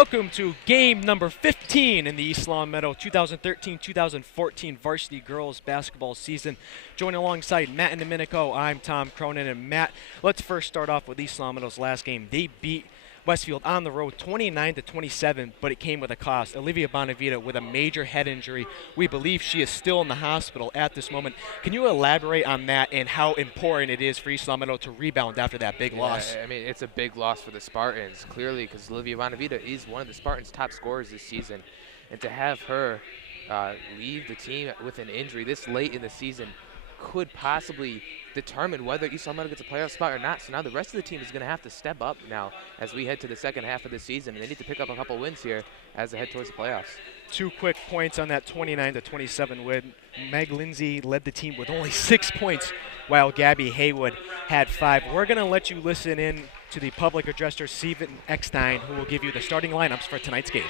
welcome to game number 15 in the East Long Meadow 2013-2014 varsity girls basketball season. Joining alongside Matt and Domenico, I'm Tom Cronin. And Matt, let's first start off with East Long Meadow's last game. They beat Westfield on the road 29-27, but it came with a cost. Olivia Bonavita with a major head injury. We believe she is still in the hospital at this moment. Can you elaborate on that and how important it is for East Long Meadow to rebound after that big loss? I mean, it's a big loss for the Spartans, clearly, because Olivia Bonavita is one of the Spartans' top scorers this season. And to have her leave the team with an injury this late in the season could possibly determine whether East Long Meadow gets a playoff spot or not. So now the rest of the team is going to have to step up now as we head to the second half of the season. And they need to pick up a couple wins here as they head towards the playoffs. 2 quick points on that 29-27 win. Meg Lindsay led the team with only 6 points, while Gabby Haywood had 5. We're going to let you listen in to the public addresser, Steven Eckstein, who will give you the starting lineups for tonight's game.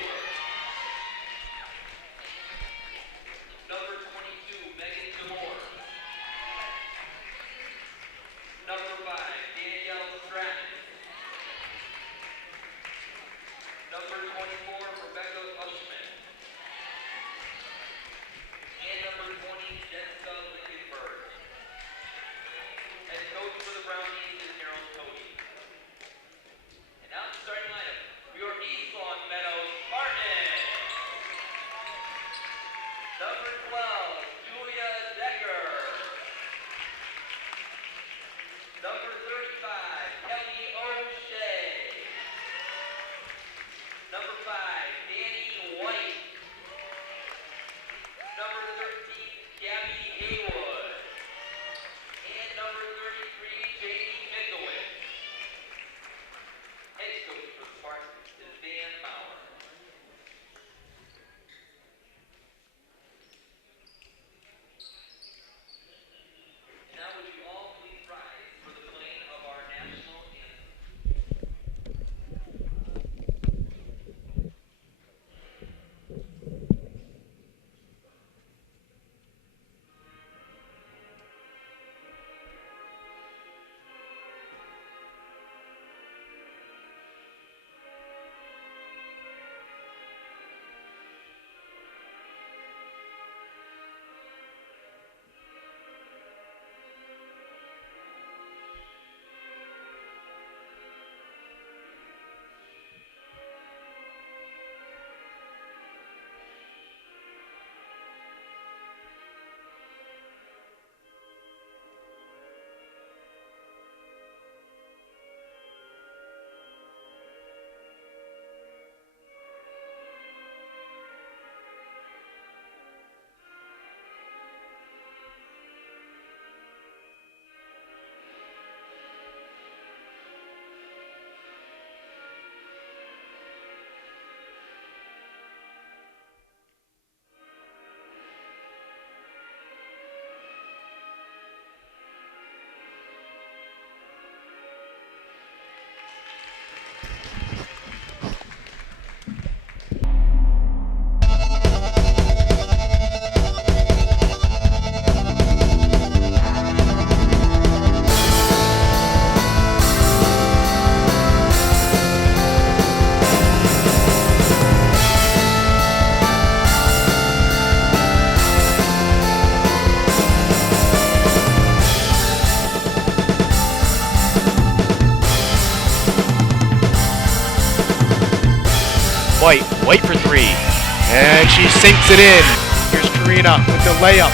White for 3, and she sinks it in. Here's Karina with the layup.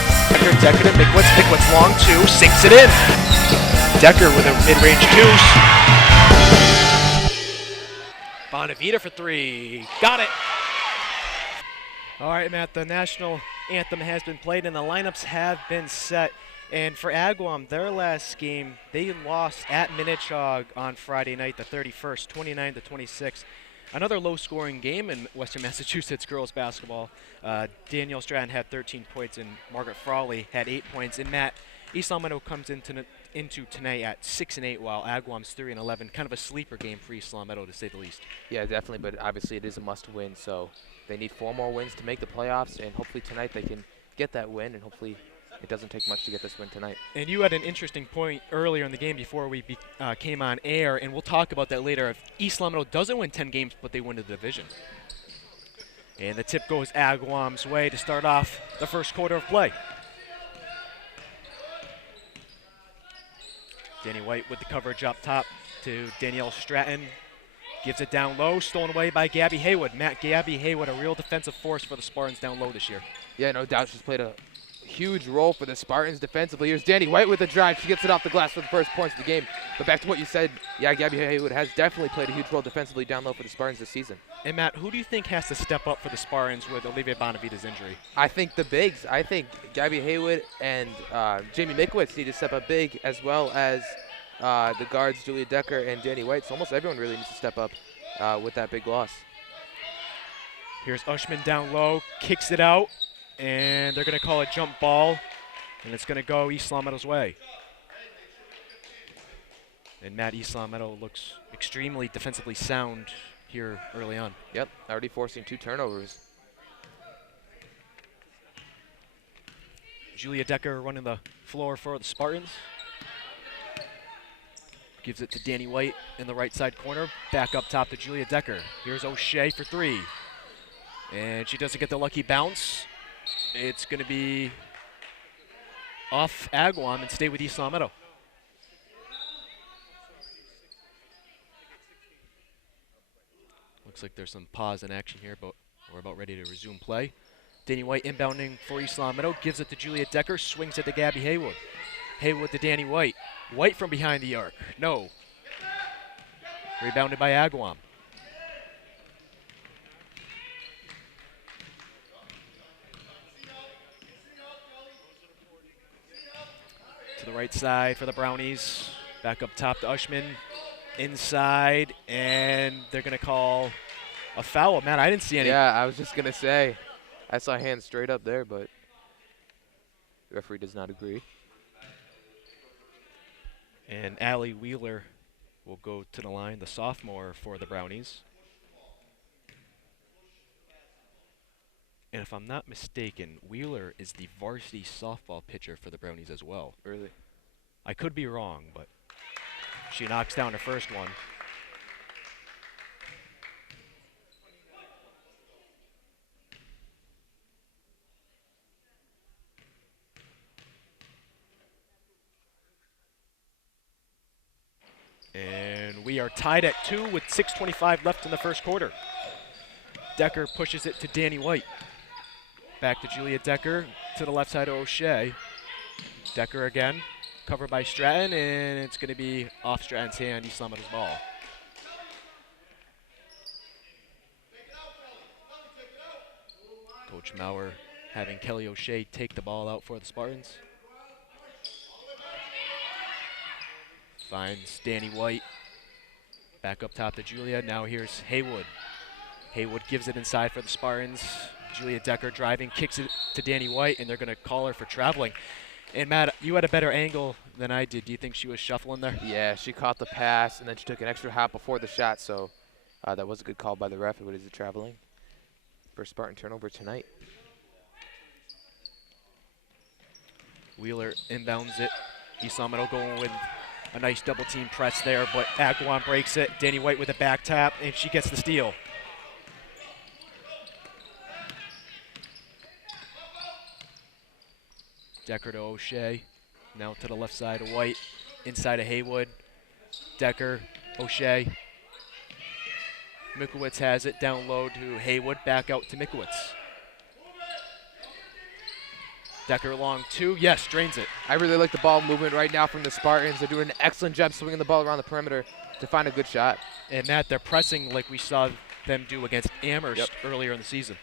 Decker to Mickwitz long 2, sinks it in. Decker with a mid-range deuce. Bonavita for 3, got it. All right, Matt, the national anthem has been played and the lineups have been set. And for Agawam, their last game, they lost at Minnechaug on Friday night, the 31st, 29-26. Another low-scoring game in Western Massachusetts girls basketball. Danielle Stratton had 13 points, and Margaret Frawley had 8 points. And Matt, East Long Meadow comes into tonight at 6-8, while Agawam's 3-11. Kind of a sleeper game for East Long Meadow, to say the least. Yeah, definitely, but obviously it is a must-win, so they need 4 more wins to make the playoffs, and hopefully tonight they can get that win and hopefully it doesn't take much to get this win tonight. And you had an interesting point earlier in the game before we came on air, and we'll talk about that later. If East Lamino doesn't win 10 games, but they win the division. And the tip goes Agawam's way to start off the first quarter of play. Danny White with the coverage up top to Danielle Stratton. Gives it down low, stolen away by Gabby Haywood. Gabby Haywood, a real defensive force for the Spartans down low this year. Yeah, no doubt she's played a huge role for the Spartans defensively. Here's Danny White with the drive. She gets it off the glass for the first points of the game. But back to what you said, yeah, Gabby Haywood has definitely played a huge role defensively down low for the Spartans this season. And Matt, who do you think has to step up for the Spartans with Olivia Bonavita's injury? I think the bigs. I think Gabby Haywood and Jamie Mikowitz need to step up big, as well as the guards Julia Decker and Danny White. So almost everyone really needs to step up with that big loss. Here's Ushman down low, kicks it out, and they're going to call a jump ball, and it's going to go East Lameto's way. And Matt, East Lamento looks extremely defensively sound here early on. Yep, already forcing 2 turnovers. Julia Decker running the floor for the Spartans. Gives it to Danny White in the right side corner. Back up top to Julia Decker. Here's O'Shea for 3. And she doesn't get the lucky bounce. It's going to be off Agawam and stay with East Lamento. Looks like there's some pause in action here, but we're about ready to resume play. Danny White inbounding for East Lamento. Gives it to Julia Decker. Swings it to Gabby Haywood. Haywood to Danny White. White from behind the arc. No. Rebounded by Agawam. To the right side for the Brownies. Back up top to Ushman. Inside, and they're going to call a foul. Man, I didn't see any. Yeah, I was just going to say, I saw hands straight up there, but the referee does not agree. And Allie Wheeler will go to the line, the sophomore for the Brownies. And if I'm not mistaken, Wheeler is the varsity softball pitcher for the Brownies as well. Really? I could be wrong, but she knocks down her first one. And we are tied at 2 with 6:25 left in the first quarter. Decker pushes it to Danny White. Back to Julia Decker to the left side of O'Shea. Decker again, covered by Stratton, and it's going to be off Stratton's hand. East Lameto's ball. Coach Maurer having Kelly O'Shea take the ball out for the Spartans. Finds Danny White. Back up top to Julia. Now here's Haywood. Haywood gives it inside for the Spartans. Julia Decker driving, kicks it to Danny White, and they're going to call her for traveling. And Matt, you had a better angle than I did. Do you think she was shuffling there? Yeah, she caught the pass, and then she took an extra hop before the shot, so that was a good call by the ref. What is it, traveling? First Spartan turnover tonight. Wheeler inbounds it. East Lamento going with a nice double team press there, but Agawam breaks it. Danny White with a back tap, and she gets the steal. Decker to O'Shea. Now to the left side of White. Inside of Haywood. Decker, O'Shea. Mikowitz has it down low to Haywood. Back out to Mikowitz. Decker long 2. Yes, drains it. I really like the ball movement right now from the Spartans. They're doing an excellent job swinging the ball around the perimeter to find a good shot. And Matt, they're pressing like we saw them do against Amherst earlier in the season.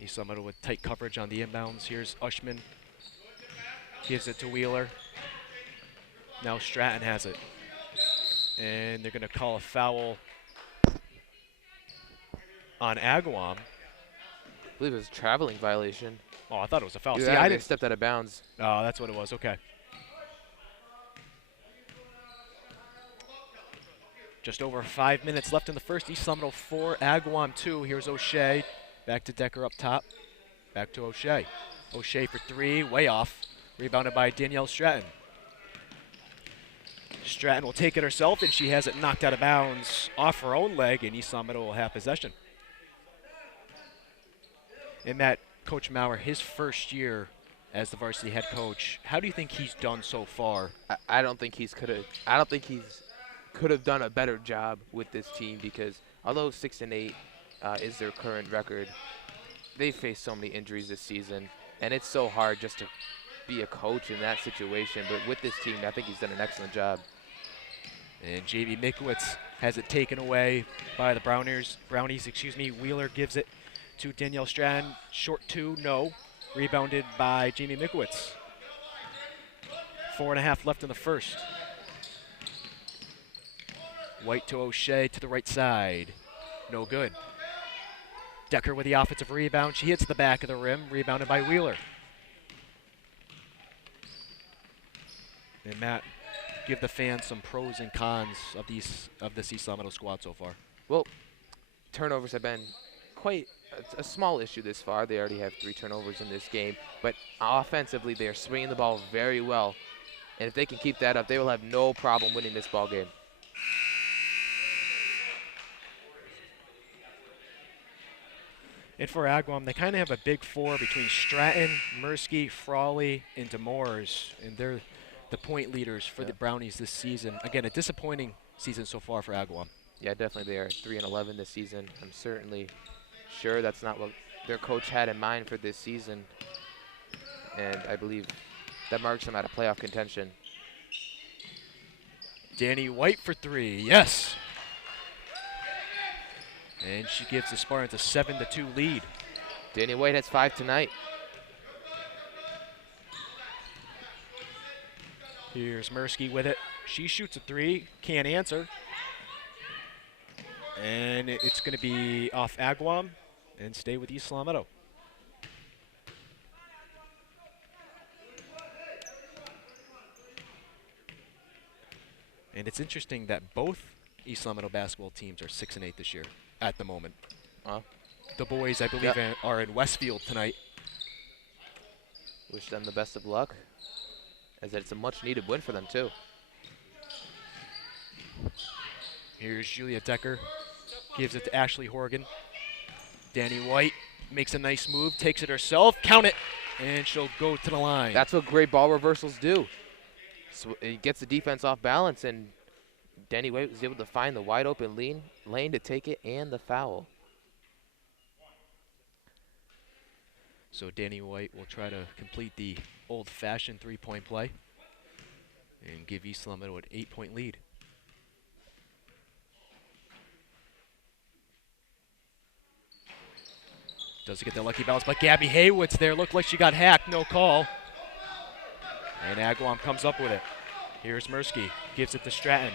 East Lamento with tight coverage on the inbounds. Here's Ushman. Gives it to Wheeler. Now Stratton has it. And they're going to call a foul on Agawam. I believe it was a traveling violation. Oh, I thought it was a foul. Yeah, See, I they didn't stepped out of bounds. Oh, that's what it was. Okay. Just over 5 minutes left in the first. East Seminole 4, Agawam 2. Here's O'Shea. Back to Decker up top. Back to O'Shea. O'Shea for 3, way off. Rebounded by Danielle Stratton. Stratton will take it herself, and she has it knocked out of bounds off her own leg, and East Seminole will have possession. And Matt, Coach Maurer, his first year as the varsity head coach, how do you think he's done so far? I don't think he's could have done a better job with this team, because although 6-8 is their current record, they faced so many injuries this season, and it's so hard just to be a coach in that situation. But with this team, I think he's done an excellent job. And J.V. Miklowitz has it taken away by the Brownies. Wheeler gives it to Danielle Stratton. Short 2, no. Rebounded by Jamie Miklowitz. 4.5 left in the first. White to O'Shea to the right side. No good. Decker with the offensive rebound. She hits the back of the rim. Rebounded by Wheeler. And Matt, give the fans some pros and cons of this East Seminole squad so far. Well, turnovers have been quite a small issue this far. They already have 3 turnovers in this game, but offensively they are swinging the ball very well, and if they can keep that up, they will have no problem winning this ball game. And for Agawam, they kind of have a big 4 between Stratton, Mirsky, Frawley, and Demores, and they're the point leaders for the Brownies this season. Again, a disappointing season so far for Agawam. Yeah, definitely they are 3-11 this season. I'm certainly sure that's not what their coach had in mind for this season, and I believe that marks them out of playoff contention. Danny White for 3, yes. And she gives the Spartans a 7-2 lead. Danny White has 5 tonight. Here's Mirsky with it. She shoots a 3, can't answer. And it's going to be off Agawam and stay with East Salamato. And it's interesting that both East Salamato basketball teams are 6-8 this year at the moment. The boys, I believe, are in Westfield tonight. Wish them the best of luck, as it's a much-needed win for them, too. Here's Julia Decker. Gives it to Ashley Horgan. Danny White makes a nice move, takes it herself, count it, and she'll go to the line. That's what great ball reversals do. So it gets the defense off balance, and Danny White was able to find the wide open lane to take it and the foul. So Danny White will try to complete the old-fashioned 3-point play and give East Salamato an 8-point lead. Doesn't get the lucky bounce, but Gabby Haywood's there. Looked like she got hacked, no call. And Agawam comes up with it. Here's Mirsky, gives it to Stratton.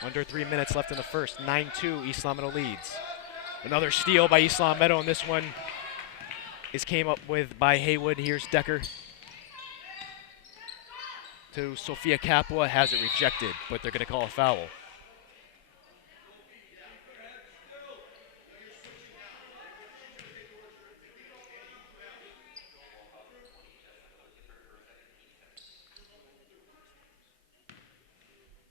Under 3 minutes left in the first. 9-2, East Salamato leads. Another steal by East Salamato, and this one is came up with by Haywood. Here's Decker to Sophia Capua, has it rejected, but they're going to call a foul.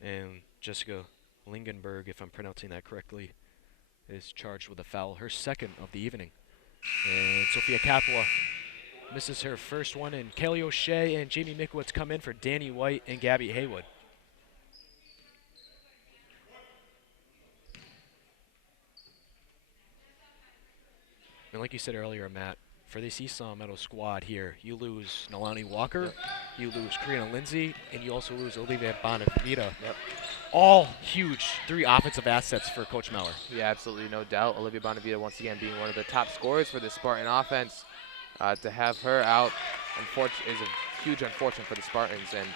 And Jessica Lingenberg, if I'm pronouncing that correctly, is charged with a foul, her second of the evening. And Sophia Capua misses her first one, and Kelly O'Shea and Jamie Miklowitz come in for Danny White and Gabby Haywood. And like you said earlier, Matt, for this East Salamato squad here, you lose Nalani Walker, you lose Karina Lindsay, and you also lose Olivia Bonavita. All huge 3 offensive assets for Coach Maurer. Yeah, absolutely, no doubt. Olivia Bonavita, once again, being one of the top scorers for the Spartan offense. To have her out is a huge unfortunate for the Spartans, and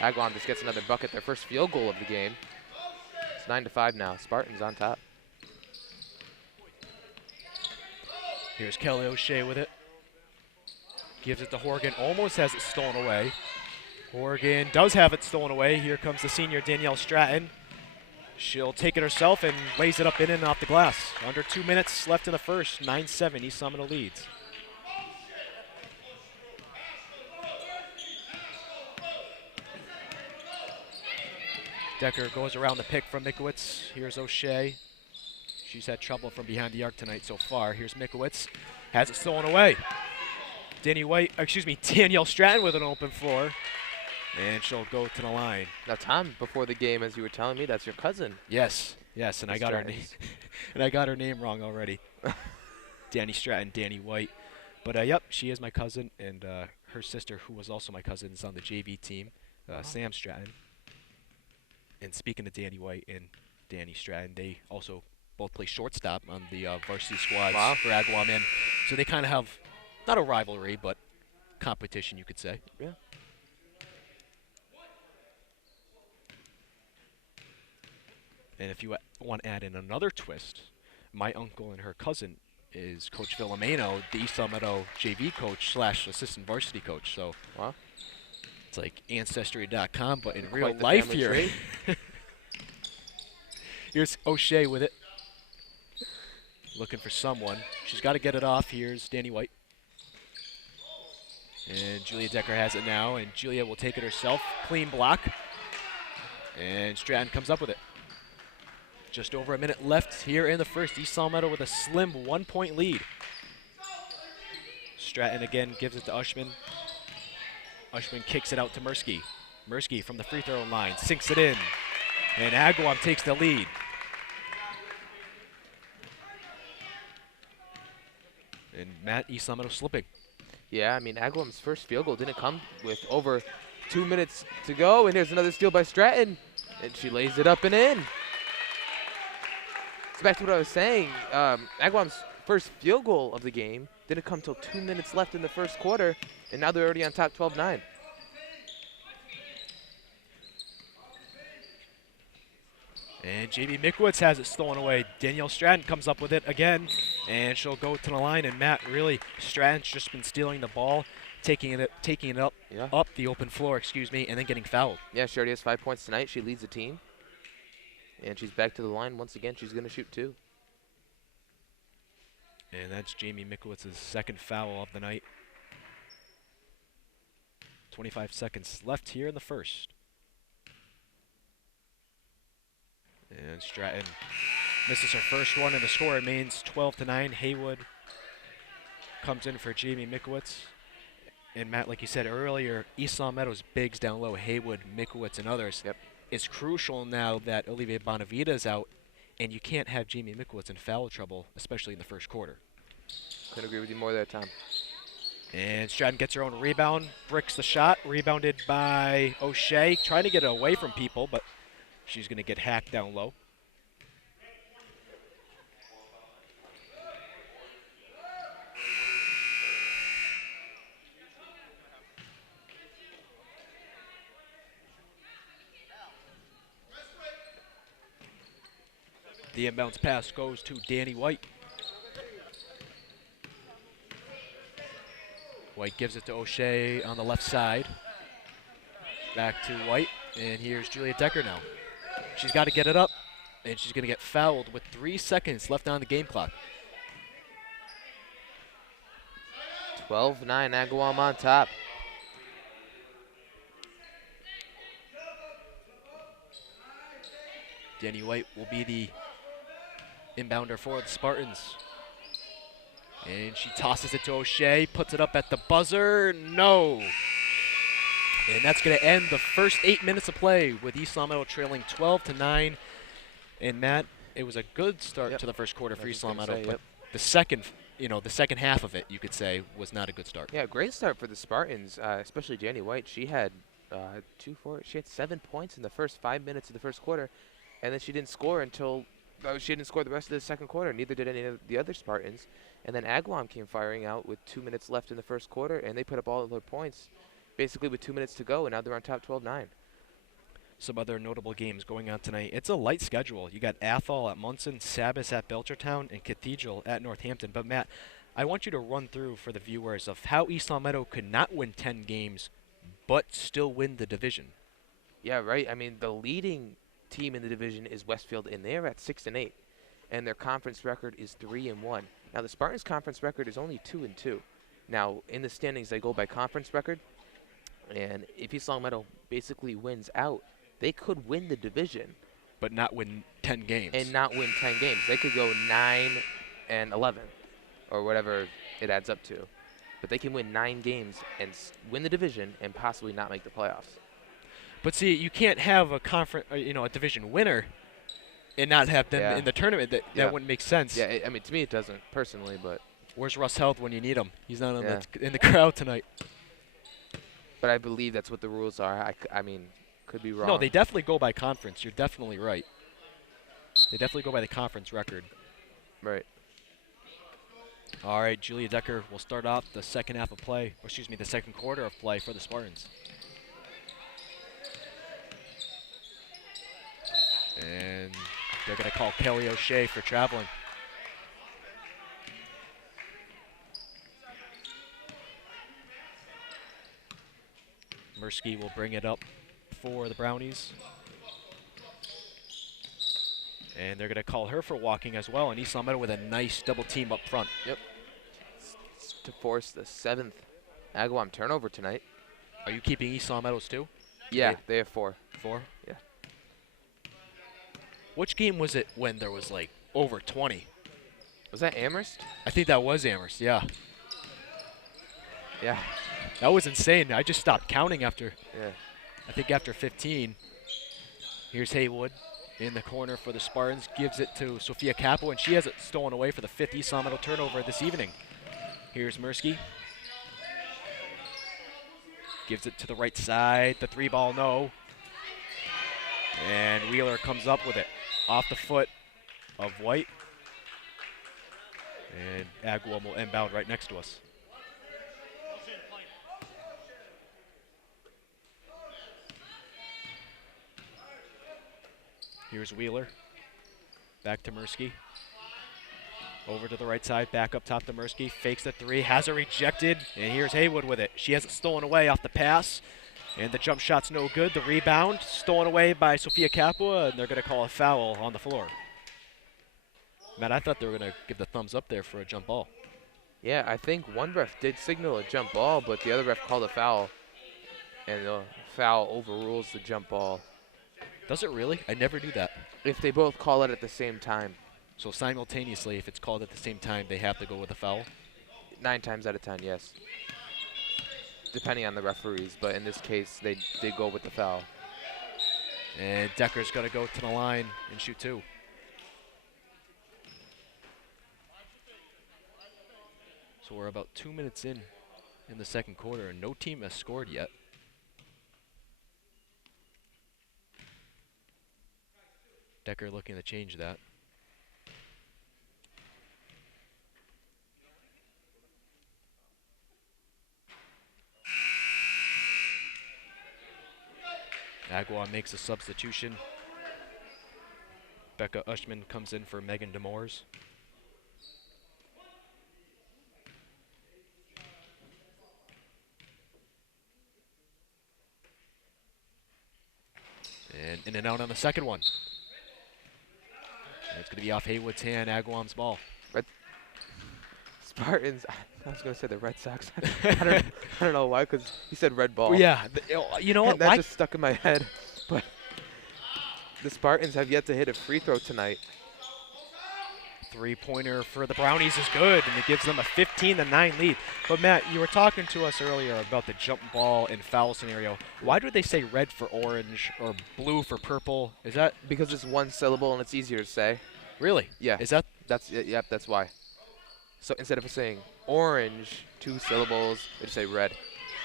Agawam just gets another bucket, their first field goal of the game. It's 9-5 now. Spartans on top. Here's Kelly O'Shea with it. Gives it to Horgan, almost has it stolen away. Horgan does have it stolen away. Here comes the senior Danielle Stratton. She'll take it herself and lays it up in and off the glass. Under 2 minutes left in the first. 9-7, East Seminole leads. Decker goes around the pick from Mikowitz. Here's O'Shea. She's had trouble from behind the arc tonight so far. Here's Mikowitz. Has it stolen away. Danielle Stratton with an open floor. And she'll go to the line. Now, Tom, before the game, as you were telling me, that's your cousin. Yes, and I got her name, and I got her name wrong already. Danny Stratton, Danny White, but yep, she is my cousin, and her sister, who was also my cousin, is on the JV team, Sam Stratton. And speaking of Danny White and Danny Stratton, they also both play shortstop on the varsity squads for Agawam, and so they kind of have not a rivalry, but competition, you could say. Yeah. And if you want to add in another twist, my uncle and her cousin is Coach Villameno, the East Meadow JV coach / assistant varsity coach. So it's like Ancestry.com, but in real life here. Here's O'Shea with it. Looking for someone. She's got to get it off. Here's Danny White. And Julia Decker has it now, and Julia will take it herself. Clean block. And Stratton comes up with it. Just over a minute left here in the first. East Meadow with a slim 1-point lead. Stratton again gives it to Ushman. Ushman kicks it out to Mirsky. Mirsky from the free throw line sinks it in. And Agawam takes the lead. And Matt, East Meadow slipping. Yeah, I mean, Agawam's first field goal didn't come with over 2 minutes to go. And here's another steal by Stratton. And she lays it up and in. So back to what I was saying, Agawam's first field goal of the game didn't come till 2 minutes left in the first quarter, and now they're already on top 12-9. And JB Mikowitz has it stolen away. Danielle Stratton comes up with it again, and she'll go to the line. And Matt, really, Stratton's just been stealing the ball, taking it up the open floor, and then getting fouled. Yeah, she already has 5 points tonight. She leads the team. And she's back to the line once again. She's going to shoot 2. And that's Jamie Mikowitz's second foul of the night. 25 seconds left here in the first. And Stratton misses her first one, and the score remains 12-9. Haywood comes in for Jamie Mikowitz. And Matt, like you said earlier, East Long Meadow's bigs down low, Haywood, Mikowitz, and others. Yep. It's crucial now that Olivia Bonavita is out, and you can't have Jamie Mikowitz in foul trouble, especially in the first quarter. Couldn't agree with you more that time. And Stratton gets her own rebound, bricks the shot, rebounded by O'Shea, trying to get it away from people, but she's going to get hacked down low. The inbounds pass goes to Danny White. White gives it to O'Shea on the left side. Back to White, and here's Julia Decker now. She's got to get it up, and she's going to get fouled with 3 seconds left on the game clock. 12-9, Agawam on top. Danny White will be the inbounder for the Spartans. And she tosses it to O'Shea, puts it up at the buzzer. No. And that's going to end the first 8 minutes of play with East Long Meadow trailing 12-9. And Matt, it was a good start to the first quarter for East Long Meadow, but the second half of it, you could say, was not a good start. Yeah, great start for the Spartans, especially Danny White. She had she had 7 points in the first 5 minutes of the first quarter, and then she didn't score until she didn't score the rest of the second quarter. Neither did any of the other Spartans. And then Agawam came firing out with 2 minutes left in the first quarter, and they put up all of their points basically with 2 minutes to go, and now they're on top 12-9. Some other notable games going on tonight. It's a light schedule. You got Athol at Munson, Sabas at Belchertown, and Cathedral at Northampton. But Matt, I want you to run through for the viewers of how East Long Meadow could not win 10 games but still win the division. Yeah, right. I mean, the leading team in the division is Westfield, and they're at 6-8, and their conference record is 3-1. Now the Spartans' conference record is only 2-2. Now in the standings, they go by conference record, and if East Longmeadow basically wins out, they could win the division, but not win 10 games. and not win 10 games. They could go 9-11, or whatever it adds up to. But they can win 9 games and win the division and possibly not make the playoffs. But see, you can't have a conference, a division winner, and not have them in the tournament. That wouldn't make sense. Yeah, I mean, to me it doesn't personally, but. Where's Russ Health when you need him? He's not in the crowd tonight. But I believe that's what the rules are. I mean, could be wrong. No, they definitely go by conference. You're definitely right. They definitely go by the conference record. Right. All right, Julia Decker will start off the second half of play, or excuse me, the second quarter of play for the Spartans. And they're going to call Kelly O'Shea for traveling. Mirsky will bring it up for the Brownies. And they're going to call her for walking as well. And East Longmeadow with a nice double team up front. Yep. To force the 7th Agawam turnover tonight. Are you keeping East Longmeadow's too? Yeah, they have 4. 4? Yeah. Which game was it when there was like over 20? Was that Amherst? I think that was Amherst, yeah. Yeah. That was insane. I just stopped counting after, Yeah. I think after 15. Here's Haywood in the corner for the Spartans. Gives it to Sophia Capo, and she has it stolen away for the 5th East Longmeadow turnover this evening. Here's Mirsky. Gives it to the right side. The 3-ball, no. And Wheeler comes up with it. Off the foot of White. And Agawam will inbound right next to us. Here's Wheeler. Back to Mirsky. Over to the right side, back up top to Mirsky. Fakes the 3, has it rejected, and here's Haywood with it. She has it stolen away off the pass, and the jump shot's no good. The rebound stolen away by Sophia Capua, and they're going to call a foul on the floor. Matt, I thought they were going to give the thumbs up there for a jump ball. Yeah, I think one ref did signal a jump ball, but the other ref called a foul, and the foul overrules the jump ball. Does it really? I never knew that. If they both call it at the same time. So simultaneously, if it's called at the same time, they have to go with a foul? 9 times out of 10, yes. Depending on the referees, but in this case, they did go with the foul. And Decker's going to go to the line and shoot 2. So we're about 2 minutes in the second quarter, and no team has scored yet. Decker looking to change that. Agawam makes a substitution. Becca Ushman comes in for Megan Demores. And in and out on the second one. And it's going to be off Haywood's hand, Agawam's ball. Spartans, I was going to say the Red Sox. I don't know why, because he said red ball. Well, yeah, you know what? That just stuck in my head. But the Spartans have yet to hit a free throw tonight. 3-pointer for the Brownies is good, and it gives them a 15-9 lead. But Matt, you were talking to us earlier about the jump ball and foul scenario. Why do they say red for orange or blue for purple? Is that because it's one syllable and it's easier to say? Really? Yeah. Is that? Yep, that's why. So instead of saying orange, 2 syllables, they just say red.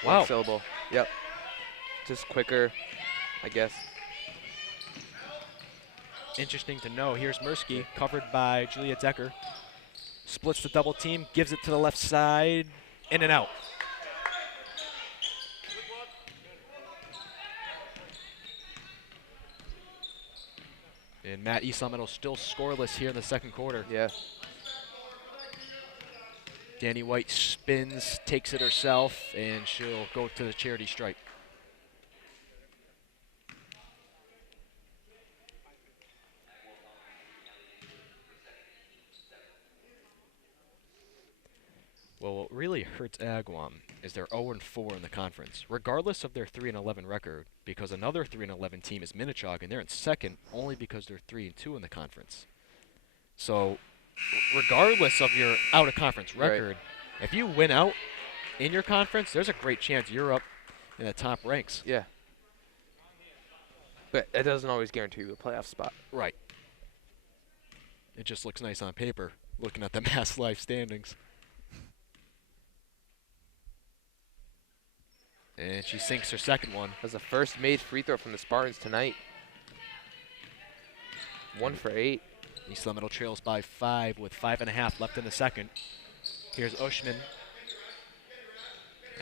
Wow. 1 syllable. Yep. Just quicker, I guess. Interesting to know. Here's Mirsky, covered by Julia Decker. Splits the double team, gives it to the left side, in and out. And Matt, East Longmeadow still scoreless here in the second quarter. Yeah. Danny White spins, takes it herself, and she'll go to the charity stripe. Well, what really hurts Agawam is they're 0-4 in the conference, regardless of their 3-11 record, because another 3-11 team is Minnetonka, and they're in second only because they're 3-2 in the conference. So, regardless of your out-of-conference record, if you win out in your conference, there's a great chance you're up in the top ranks. Yeah. But it doesn't always guarantee you a playoff spot. Right. It just looks nice on paper, looking at the Mass Life standings. And she sinks her second one. That's the first made free throw from the Spartans tonight. 1 for 8. East Lemon trails by 5 with 5.5 left in the second. Here's Ushman.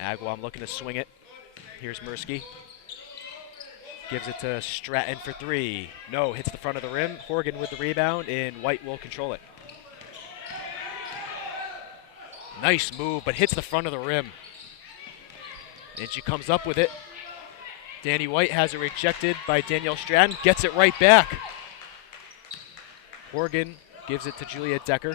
Agawam looking to swing it. Here's Mirsky. Gives it to Stratton for 3. No, hits the front of the rim. Horgan with the rebound, and White will control it. Nice move, but hits the front of the rim. And she comes up with it. Danny White has it rejected by Danielle Stratton. Gets it right back. Horgan gives it to Julia Decker.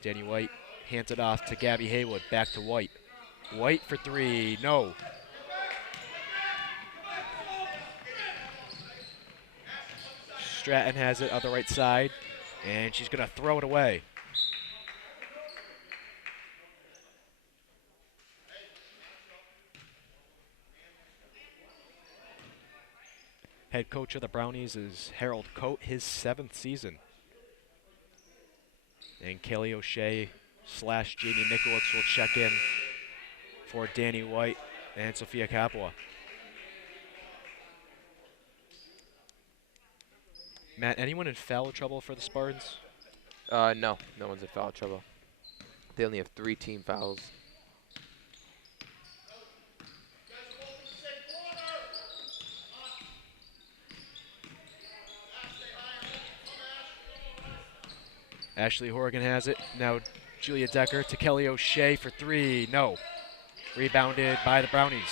Danny White hands it off to Gabby Haywood. Back to White. White for 3. No. Stratton has it on the right side, and she's going to throw it away. Head coach of the Brownies is Harold Coate, his 7th season. And Kelly O'Shea / Jamie Mikowitz will check in for Danny White and Sophia Capua. Matt, anyone in foul trouble for the Spartans? No one's in foul trouble. They only have 3 team fouls. Ashley Horgan has it. Now Julia Decker to Kelly O'Shea for 3. No. Rebounded by the Brownies.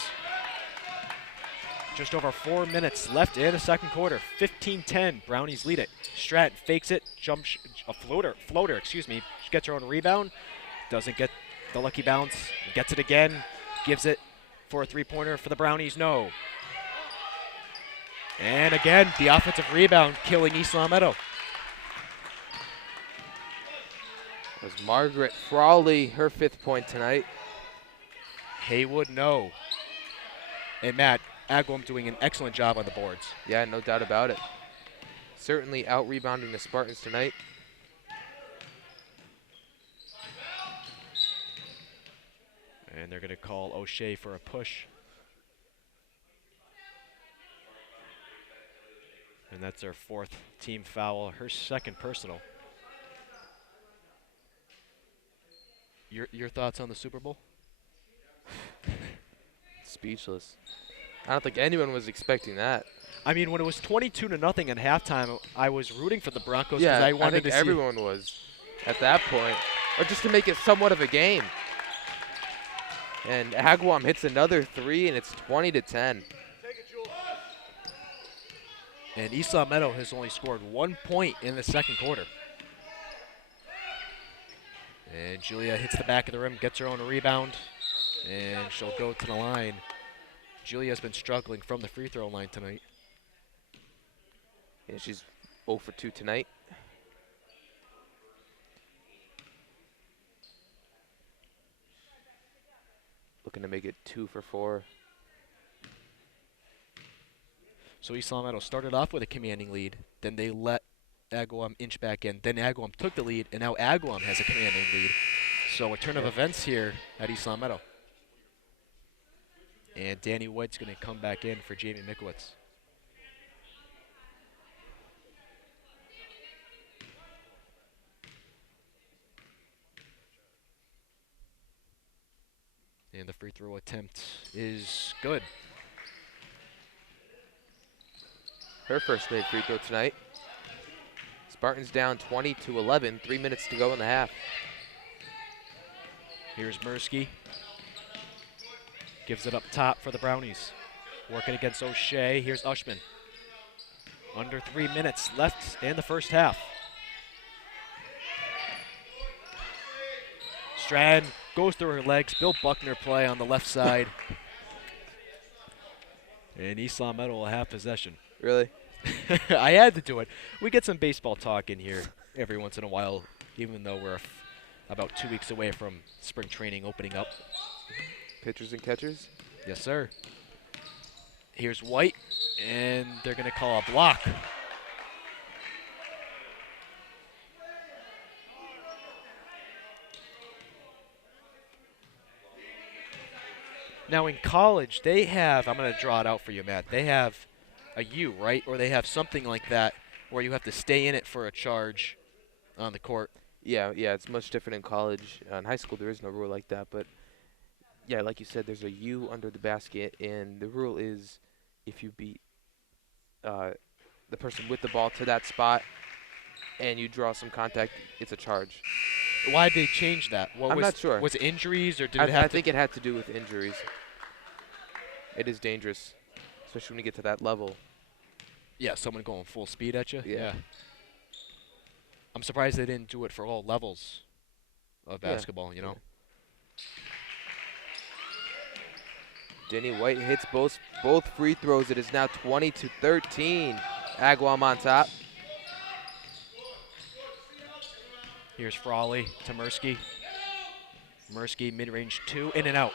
Just over 4 minutes left in the second quarter. 15-10. Brownies lead it. Stratton fakes it. Jumps a floater, excuse me. She gets her own rebound. Doesn't get the lucky bounce. Gets it again. Gives it for a 3-pointer for the Brownies. No. And again, the offensive rebound killing East Long Meadow. It was Margaret Frawley, her 5th point tonight. Haywood, no. And Matt, Agawam doing an excellent job on the boards. Yeah, no doubt about it. Certainly out-rebounding the Spartans tonight. And they're going to call O'Shea for a push. And that's their 4th team foul, her 2nd personal. Your thoughts on the Super Bowl? Speechless. I don't think anyone was expecting that. I mean, when it was 22-0 at halftime, I was rooting for the Broncos because I wanted to see. Everyone was at that point, or just to make it somewhat of a game. And Agawam hits another 3, and it's 20-10. And East Long Meadow has only scored 1 point in the second quarter. And Julia hits the back of the rim, gets her own rebound, and she'll go to the line. Julia's been struggling from the free throw line tonight. Yeah, she's 0 for 2 tonight. Looking to make it 2 for 4. So East Long Meadow started off with a commanding lead. Then they let Agawam inch back in. Then Agawam took the lead, and now Agawam has a commanding lead. So a turn of events here at East Long Meadow. And Danny White's going to come back in for Jamie Mikowitz. And the free throw attempt is good. Her first made free throw tonight. Spartans down 20-11, 3 minutes to go in the half. Here's Mirsky. Gives it up top for the Brownies. Working against O'Shea. Here's Ushman. Under 3 minutes left in the first half. Stratton goes through her legs. Bill Buckner play on the left side. And East Long Meadow will have possession. Really? I had to do it. We get some baseball talk in here every once in a while, even though we're about 2 weeks away from spring training opening up. Pitchers and catchers? Yes, sir. Here's White, and they're going to call a block. Now in college, they have, I'm going to draw it out for you, Matt, they have a U, right? Or they have something like that where you have to stay in it for a charge on the court. Yeah, it's much different in college. In high school, there is no rule like that. But, yeah, like you said, there's a U under the basket, and the rule is if you beat the person with the ball to that spot and you draw some contact, it's a charge. Why did they change that? I'm not sure. Was it injuries or did I it have think it had to do with injuries. It is dangerous, especially when you get to that level. Yeah, someone going full speed at you? Yeah. I'm surprised they didn't do it for all levels of basketball, you know? Denny White hits both free throws. It is now 20-13. Agawam on top. Here's Frawley to Mirsky. Mirsky mid-range 2, in and out.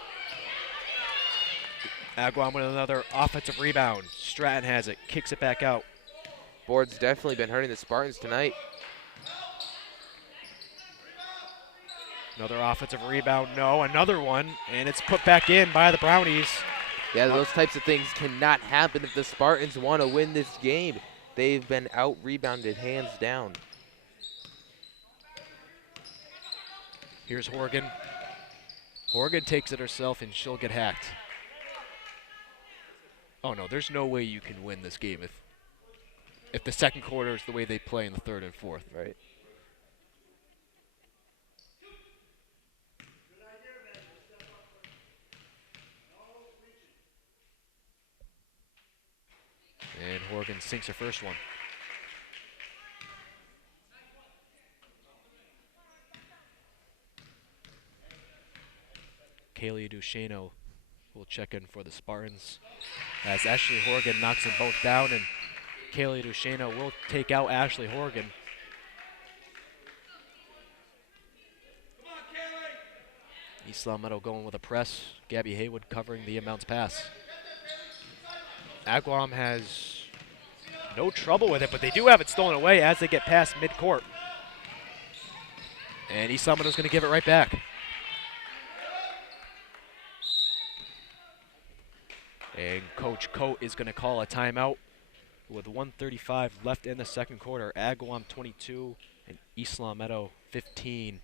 Agawam with another offensive rebound. Stratton has it, kicks it back out. Board's definitely been hurting the Spartans tonight. Another offensive rebound, no, another one, and it's put back in by the Brownies. Yeah, those types of things cannot happen if the Spartans want to win this game. They've been out-rebounded hands down. Here's Horgan. Horgan takes it herself, and she'll get hacked. Oh, no, there's no way you can win this game if the second quarter is the way they play in the third and fourth. Right. And Horgan sinks her first one. Kaylee Duchesneau will check in for the Spartans as Ashley Horgan knocks them both down, and Kaylee Duchesneau will take out Ashley Horgan. East Long Meadow going with a press. Gabby Haywood covering the inbounds pass. Agawam has no trouble with it, but they do have it stolen away as they get past midcourt. And East Long Meadow's going to give it right back. And Coach Coate is going to call a timeout with 1:35 left in the second quarter. Agawam 22 and East Long Meadow 15.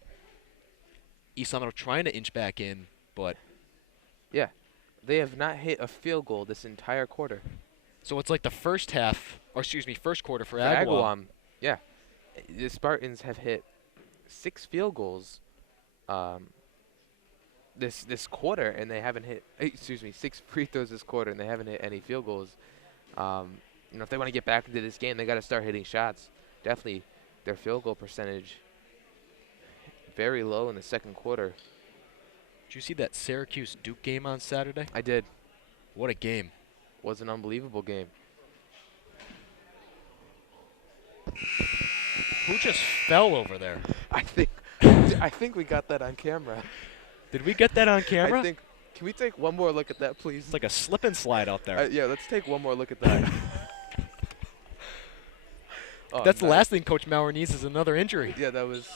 East Long Meadow trying to inch back in, but yeah, they have not hit a field goal this entire quarter. So it's like the first quarter for Agawam. Yeah, the Spartans have hit 6 field goals this quarter, and they haven't hit. 6 free throws this quarter, and they haven't hit any field goals. If they want to get back into this game, they got to start hitting shots. Definitely, their field goal percentage very low in the second quarter. Did you see that Syracuse Duke game on Saturday? I did. What a game! Was an unbelievable game. Who just fell over there? I think we got that on camera. Did we get that on camera? Can we take one more look at that, please? It's like a slip and slide out there. Yeah, let's take one more look at that. That's the last thing Coach Maurer needs is another injury. Yeah, that was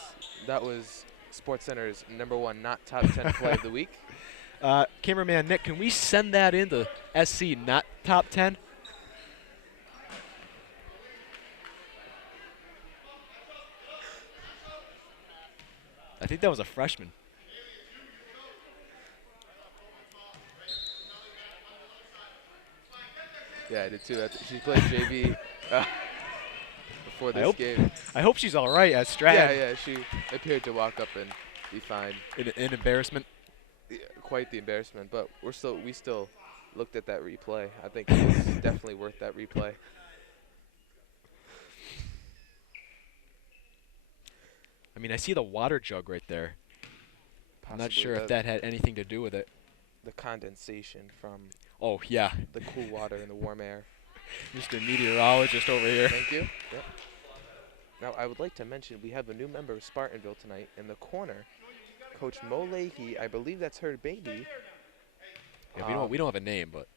SportsCenter's #1 not top 10 play of the week. Cameraman Nick, can we send that into SC not top 10? I think that was a freshman. Yeah, I did too. She played JV before this game. I hope she's all right as Stratton. Yeah, she appeared to walk up and be fine. An embarrassment. Yeah, quite the embarrassment, but we still looked at that replay. I think it's definitely worth that replay. I mean, I see the water jug right there. I'm not sure if that had anything to do with it. The condensation from Oh, yeah. the cool water and the warm air. Mr. Meteorologist over here. Thank you. Yep. Now, I would like to mention we have a new member of Spartanville tonight in the corner. Coach Mo Leahy, I believe that's her baby. Yeah, we don't have a name, but.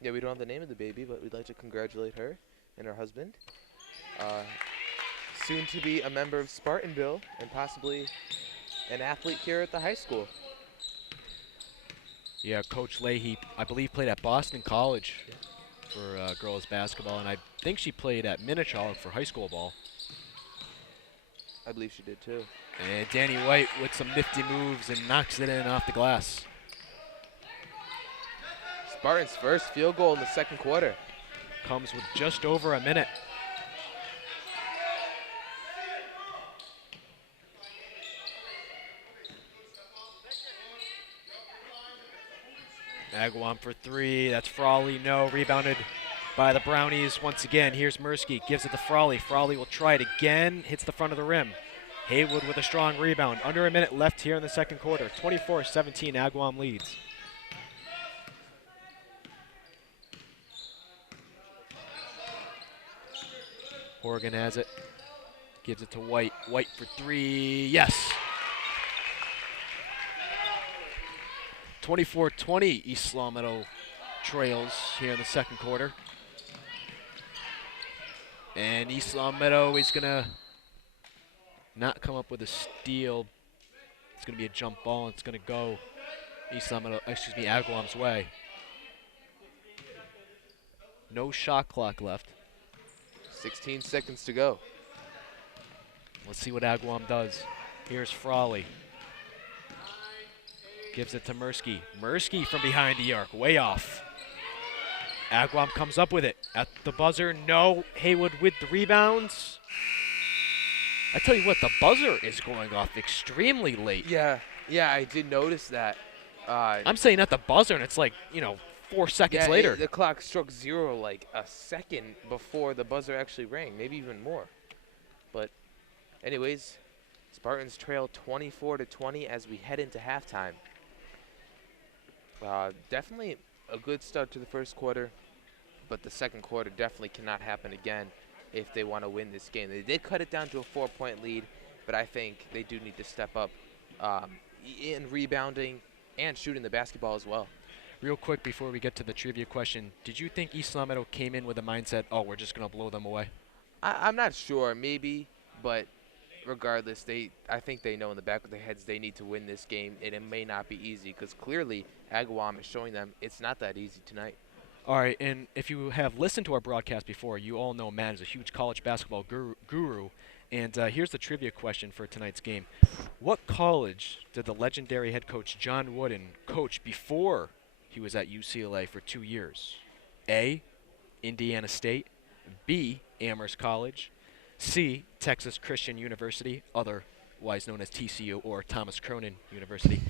Yeah, we don't have the name of the baby, but we'd like to congratulate her and her husband. Soon to be a member of Spartanville and possibly an athlete here at the high school. Yeah, Coach Leahy, I believe, played at Boston College for girls basketball, and I think she played at Minnechaug for high school ball. I believe she did too. And Danny White with some nifty moves and knocks it in off the glass. Spartans' first field goal in the second quarter. Comes with just over a minute. Agawam for three. That's Frawley. No. Rebounded by the Brownies once again. Here's Mirsky. Gives it to Frawley. Frawley will try it again. Hits the front of the rim. Haywood with a strong rebound. Under a minute left here in the second quarter. 24-17. Agawam leads. Horgan has it. Gives it to White. White for three. Yes. 24-20, East Longmeadow trails here in the second quarter. And East Longmeadow is going to not come up with a steal. It's going to be a jump ball, and it's going to go Agawam's way. No shot clock left. 16 seconds to go. Let's see what Agawam does. Here's Frawley. Gives it to Mirsky. Mirsky from behind the arc, way off. Agawam comes up with it. At the buzzer, no. Haywood with the rebounds. I tell you what, the buzzer is going off extremely late. Yeah, I did notice that. I'm saying at the buzzer, and it's like, 4 seconds later. The clock struck zero like a second before the buzzer actually rang, maybe even more. But anyways, Spartans trail 24-20 as we head into halftime. Definitely a good start to the first quarter, but the second quarter definitely cannot happen again if they want to win this game. They did cut it down to a 4-point lead, but I think they do need to step up in rebounding and shooting the basketball as well. Real quick before we get to the trivia question, did you think East Longmeadow came in with a mindset, oh, we're just going to blow them away? I'm not sure, maybe, but regardless, I think they know in the back of their heads they need to win this game, and it may not be easy because clearly Agawam is showing them it's not that easy tonight. All right, and if you have listened to our broadcast before, you all know Matt is a huge college basketball guru. And here's the trivia question for tonight's game. What college did the legendary head coach John Wooden coach before he was at UCLA for 2 years? A, Indiana State. B, Amherst College. C, Texas Christian University, otherwise known as TCU, or Thomas Cronin University.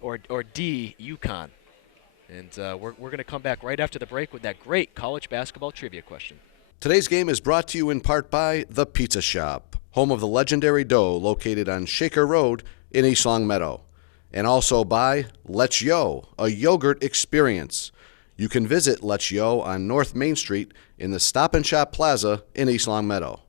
Or D, UConn. And we're going to come back right after the break with that great college basketball trivia question. Today's game is brought to you in part by The Pizza Shop, home of the legendary dough, located on Shaker Road in East Longmeadow. And also by Let's Yo, a yogurt experience. You can visit Let's Yo on North Main Street in the Stop and Shop Plaza in East Longmeadow.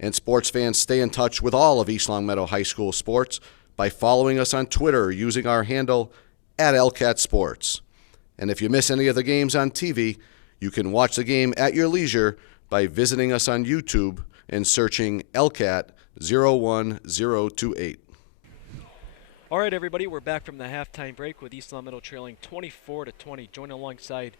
And sports fans, stay in touch with all of East Longmeadow High School sports by following us on Twitter using our handle @LCatSports. And if you miss any of the games on TV, you can watch the game at your leisure by visiting us on YouTube and searching LCAT 01028. All right, everybody, we're back from the halftime break with East Longmeadow trailing 24-20. Joining alongside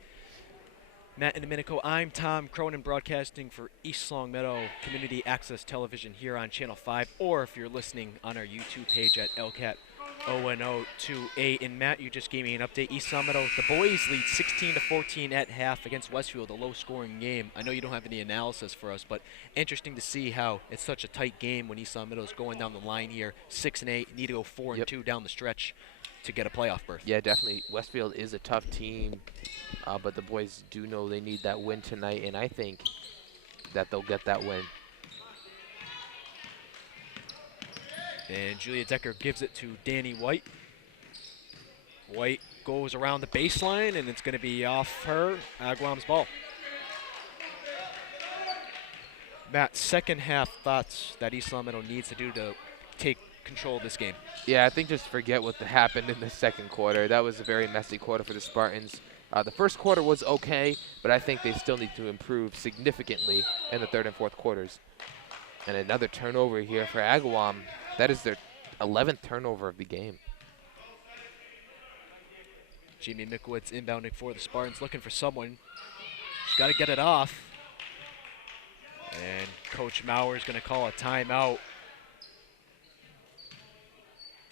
Matt and Domenico, I'm Tom Cronin, broadcasting for East Longmeadow Community Access Television here on Channel 5, or if you're listening on our YouTube page at LCAT 01028. And Matt, you just gave me an update. East Longmeadow, the boys lead 16-14 at half against Westfield, a low-scoring game. I know you don't have any analysis for us, but interesting to see how it's such a tight game when East Longmeadow is going down the line here, 6-8, need to go 4-2 down the stretch to get a playoff berth. Yeah, definitely. Westfield is a tough team, but the boys do know they need that win tonight, and I think that they'll get that win. And Julia Decker gives it to Danny White. White goes around the baseline, and it's going to be off her, Agawam's ball. Matt, second half thoughts that East Long Meadow needs to do to take control of this game. Yeah, I think just forget what happened in the second quarter. That was a very messy quarter for the Spartans. The first quarter was okay, but I think they still need to improve significantly in the third and fourth quarters. And another turnover here for Agawam. That is their 11th turnover of the game. Jamie Mikowitz inbounding for the Spartans, looking for someone. She's got to get it off. And Coach Mauer is going to call a timeout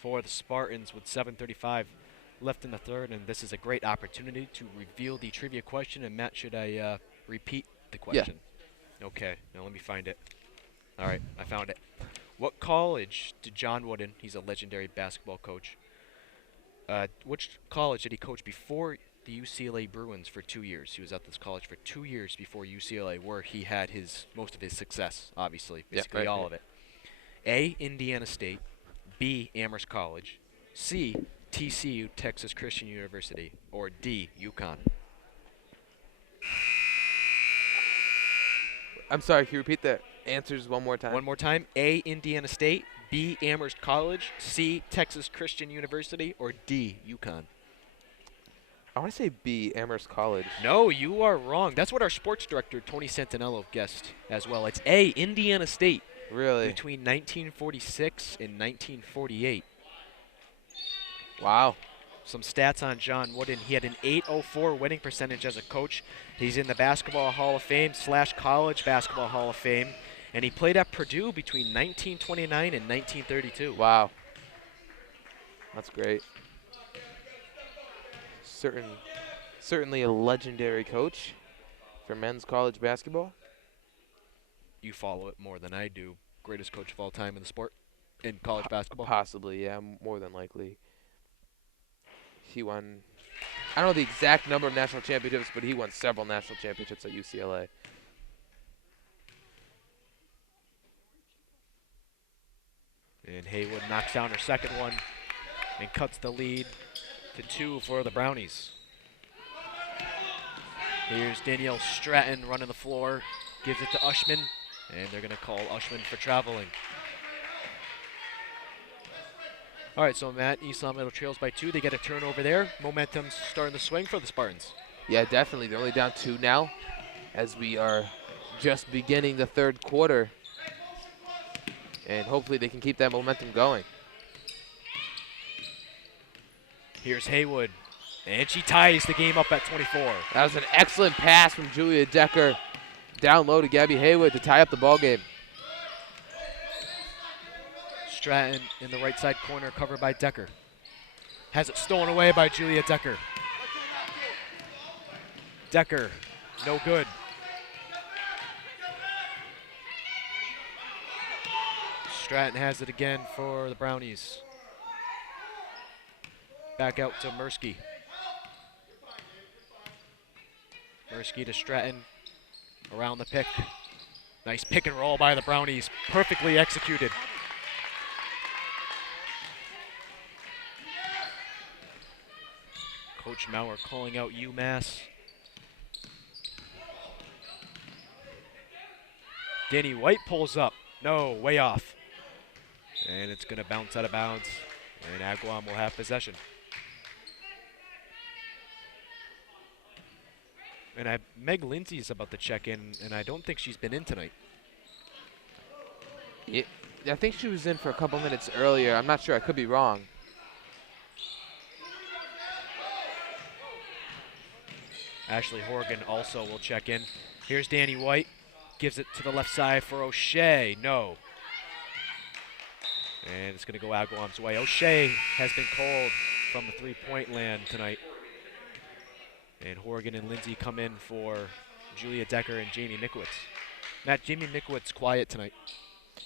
for the Spartans with 7:35 left in the third, and this is a great opportunity to reveal the trivia question. And Matt, should I repeat the question? Yeah. Okay, now let me find it. All right, I found it. What college did John Wooden, he's a legendary basketball coach, which college did he coach before the UCLA Bruins for 2 years? He was at this college for 2 years before UCLA, where he had most of his success, obviously, basically all of it. A, Indiana State. B, Amherst College. C, TCU, Texas Christian University. Or D, UConn. I'm sorry, can you repeat the answers one more time? One more time. A, Indiana State. B, Amherst College. C, Texas Christian University. Or D, UConn. I want to say B, Amherst College. No, you are wrong. That's what our sports director, Tony Santinello, guessed as well. It's A, Indiana State. Really? Between 1946 and 1948. Wow. Some stats on John Wooden. He had an .804 winning percentage as a coach. He's in the Basketball Hall of Fame / College Basketball Hall of Fame. And he played at Purdue between 1929 and 1932. Wow. That's great. Certainly a legendary coach for men's college basketball. You follow it more than I do. Greatest coach of all time in the sport, in college basketball? Possibly, yeah, more than likely. He won, I don't know the exact number of national championships, but he won several national championships at UCLA. And Haywood knocks down her second one and cuts the lead to 2 for the Brownies. Here's Danielle Stratton running the floor, gives it to Ushman, and they're going to call Ushman for traveling. All right, so Matt, East Long Meadow trails by 2. They get a turnover there. Momentum's starting to swing for the Spartans. Yeah, definitely. They're only down 2 now as we are just beginning the third quarter. And hopefully they can keep that momentum going. Here's Haywood, and she ties the game up at 24. That was an excellent pass from Julia Decker down low to Gabby Haywood to tie up the ball game. Stratton in the right side corner, covered by Decker. Has it stolen away by Julia Decker. Decker, no good. Stratton has it again for the Brownies. Back out to Mirsky. Mirsky to Stratton. Around the pick. Nice pick and roll by the Brownies. Perfectly executed. Coach Mauer calling out UMass. Danny White pulls up. No, way off. And it's going to bounce out of bounds. And Agawam will have possession. And Meg Lindsay is about to check in, and I don't think she's been in tonight. Yeah, I think she was in for a couple minutes earlier. I'm not sure. I could be wrong. Ashley Horgan also will check in. Here's Danny White. Gives it to the left side for O'Shea. No. And it's going to go Agawam's way. O'Shea has been called from the three-point land tonight. And Horgan and Lindsay come in for Julia Decker and Jamie Mikowitz. Matt, Jamie Mikowitz quiet tonight.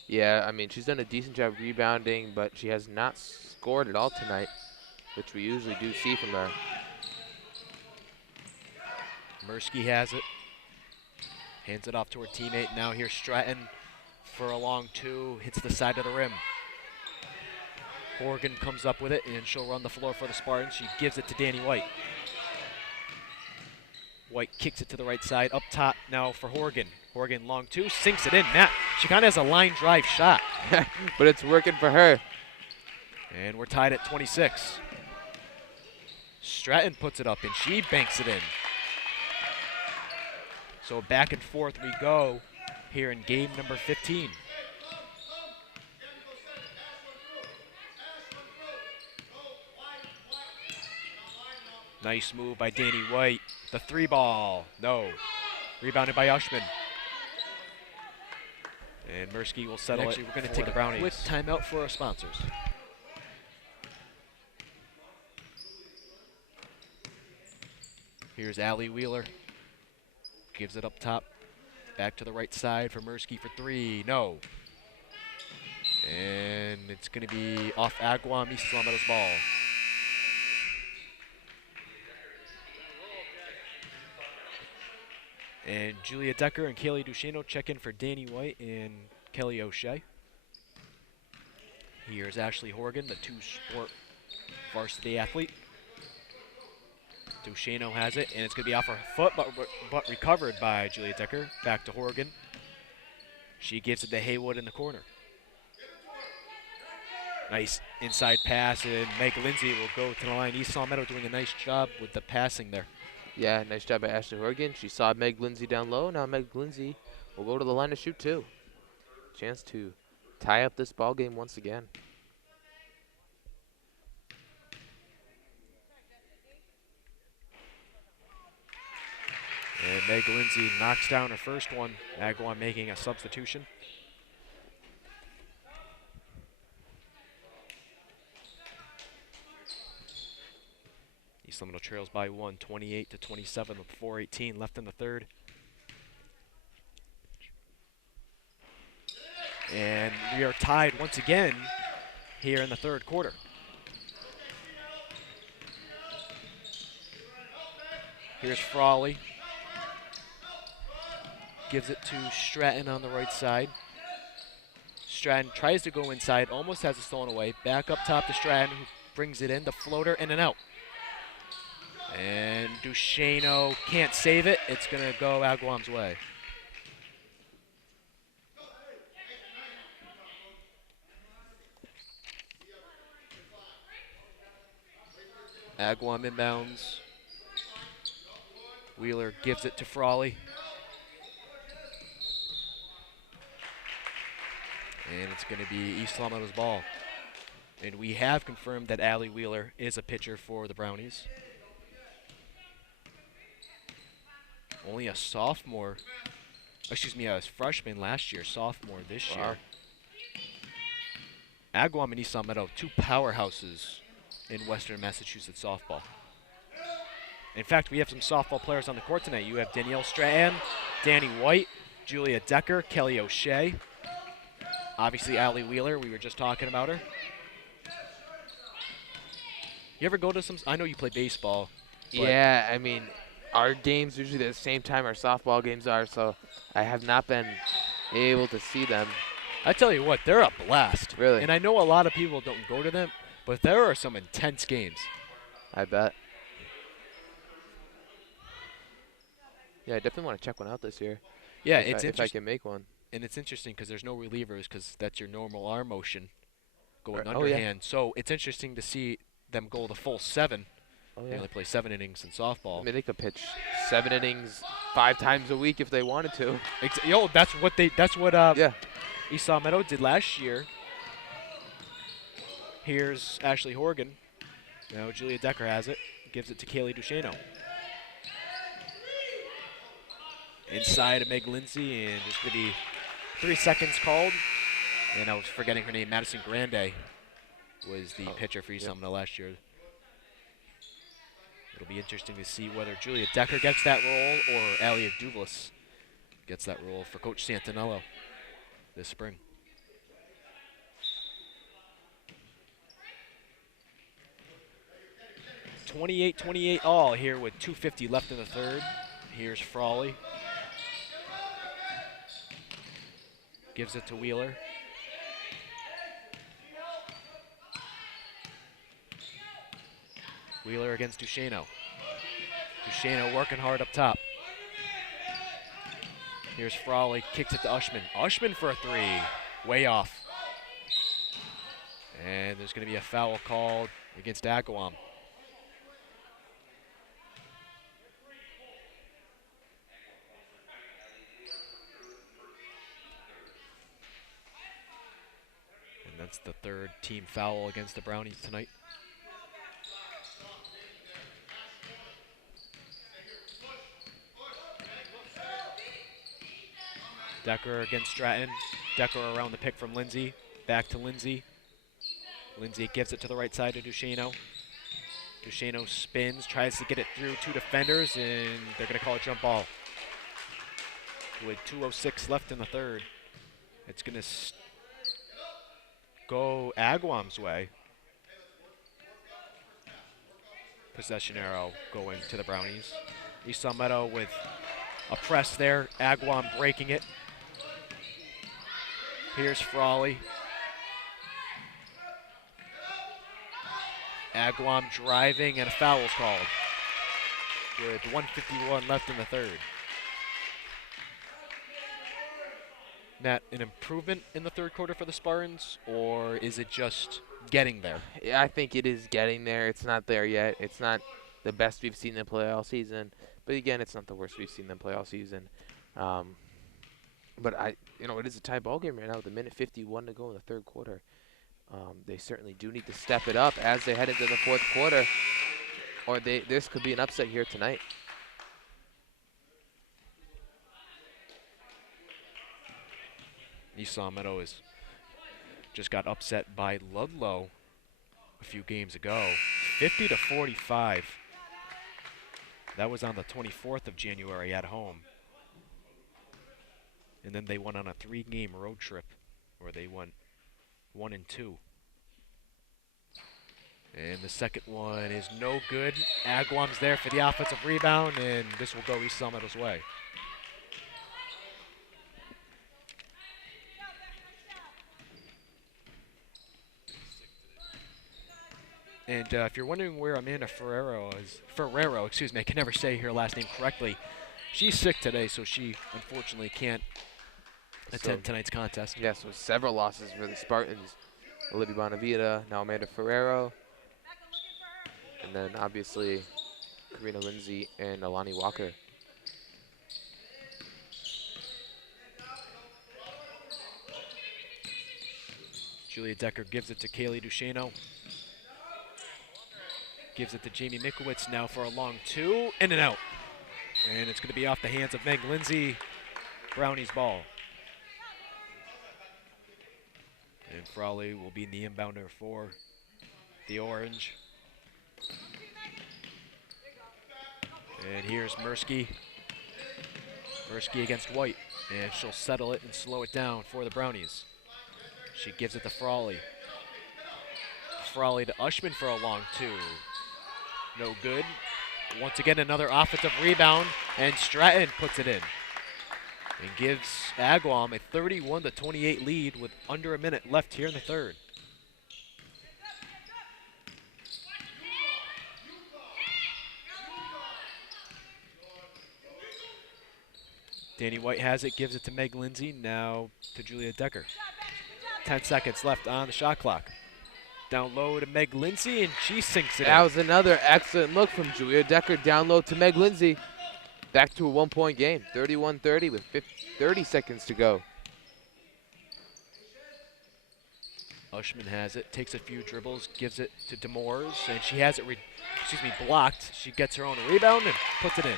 Yeah, I mean, she's done a decent job rebounding, but she has not scored at all tonight, which we usually do see from her. Mirsky has it. Hands it off to her teammate. Now here's Stratton for a long 2. Hits the side of the rim. Horgan comes up with it, and she'll run the floor for the Spartans. She gives it to Danny White. White kicks it to the right side, up top now for Horgan. Horgan long two, sinks it in. Now, she kind of has a line drive shot. But it's working for her. And we're tied at 26. Stratton puts it up, and she banks it in. So back and forth we go here in game number 15. Nice move by Danny White. The three ball, no. Rebounded by Ushman. And Mirsky will settle it. Actually, we're going to take a quick timeout for our sponsors. Here's Allie Wheeler. Gives it up top. Back to the right side for Mirsky for three. No. And it's going to be off Agawam, East Meadows ball. And Julia Decker and Kaylee Duchesneau check in for Danny White and Kelly O'Shea. Here's Ashley Horgan, the two-sport varsity athlete. Duchesneau has it, and it's going to be off her foot, but recovered by Julia Decker. Back to Horgan. She gives it to Haywood in the corner. Nice inside pass, and Meg Lindsay will go to the line. East Meadow doing a nice job with the passing there. Yeah, nice job by Ashley Horgan. She saw Meg Lindsay down low. Now Meg Lindsay will go to the line to shoot too. Chance to tie up this ball game once again. And Meg Lindsay knocks down her first one. Agawam making a substitution. East Seminole trails by one, 28-27 with 4:18 left in the third. And we are tied once again here in the third quarter. Here's Frawley. Gives it to Stratton on the right side. Stratton tries to go inside, almost has it stolen away. Back up top to Stratton, who brings it in, the floater, in and out. And Duchesneau can't save it. It's going to go Agawam's way. Agawam inbounds. Wheeler gives it to Frawley. And it's going to be East Meadows ball. And we have confirmed that Allie Wheeler is a pitcher for the Brownies. Only a sophomore, excuse me, a freshman last year, sophomore this year. Agawam and East Meadow, two powerhouses in Western Massachusetts softball. In fact, we have some softball players on the court tonight. You have Danielle Stratton, Danny White, Julia Decker, Kelly O'Shea. Obviously, Allie Wheeler, we were just talking about her. You ever go to some, I know you play baseball. Yeah, I mean, our games usually at the same time our softball games are, so I have not been able to see them. I tell you what, they're a blast. Really? And I know a lot of people don't go to them, but there are some intense games. I bet. Yeah, I definitely want to check one out this year. Yeah, if I can make one. And it's interesting because there's no relievers because that's your normal arm motion going Oh, underhand. So it's interesting to see them go the full 7. Oh, They yeah. only play 7 innings in softball. I mean, they could pitch 7 innings 5 times a week if they wanted to. That's what Yeah. East Meadow did last year. Here's Ashley Horgan. Now Julia Decker has it. Gives it to Kaylee Duchesneau. Inside of Meg Lindsay, and there's going to be 3 seconds called. And I was forgetting her name. Madison Grande was the pitcher for East Meadow last year. It'll be interesting to see whether Julia Decker gets that role or Allie Douglas gets that role for Coach Santinello this spring. (28-28) all here with 2:50 left in the third. Here's Frawley. Gives it to Wheeler. Wheeler against Duchesneau. Duchesneau working hard up top. Here's Frawley, kicks it to Ushman. Ushman for a three, way off. And there's going to be a foul called against Agawam. And that's the third team foul against the Brownies tonight. Decker against Stratton. Decker around the pick from Lindsay. Back to Lindsay. Lindsay gives it to the right side to Duchesneau. Duchesneau spins, tries to get it through two defenders, and they're going to call a jump ball. With 2:06 left in the third, it's going to go Agawam's way. Possession arrow going to the Brownies. Esau Meadow with a press there. Agawam breaking it. Here's Frawley. Agawam driving, and a foul is called with 1:51 left in the third. Matt, an improvement in the third quarter for the Spartans, or is it just getting there? Yeah, I think it is getting there. It's not there yet. It's not the best we've seen them play all season, but again, it's not the worst we've seen them play all season. But it is a tie ball game right now with a minute 51 to go in the third quarter. They certainly do need to step it up as they head into the fourth quarter, or this could be an upset here tonight. Esau Meadow just got upset by Ludlow a few games ago, 50-45. That was on the 24th of January at home. And then they went on a 3-game road trip where they went 1-2. And the second one is no good. Agawam's there for the offensive rebound, and this will go Esau Meadow's way. And if you're wondering where Amanda Ferrero, I can never say her last name correctly. She's sick today, so she unfortunately can't attend tonight's contest. Yeah, so several losses for the Spartans. Olivia Bonavita, now Amanda Ferrero, and then obviously Karina Lindsay and Alani Walker. Julia Decker gives it to Kaylee Duchesneau. Gives it to Jamie Mikowitz now for a long two, in and out. And it's going to be off the hands of Meg Lindsay. Brownies ball. And Frawley will be in the inbounder for the Orange. And here's Mirsky. Mirsky against White. And she'll settle it and slow it down for the Brownies. She gives it to Frawley. Frawley to Ushman for a long two. No good. Once again, another offensive rebound, and Stratton puts it in and gives Agawam a 31-28 lead with under a minute left here in the third. Danny White has it, gives it to Meg Lindsay, now to Julia Decker. 10 seconds left on the shot clock. Down low to Meg Lindsay, and she sinks it in. That was another excellent look from Julia Decker. Down low to Meg Lindsay. Back to a one-point game, 31-30 with 30 seconds to go. Ushman has it, takes a few dribbles, gives it to Demores, and she has it blocked. She gets her own rebound and puts it in.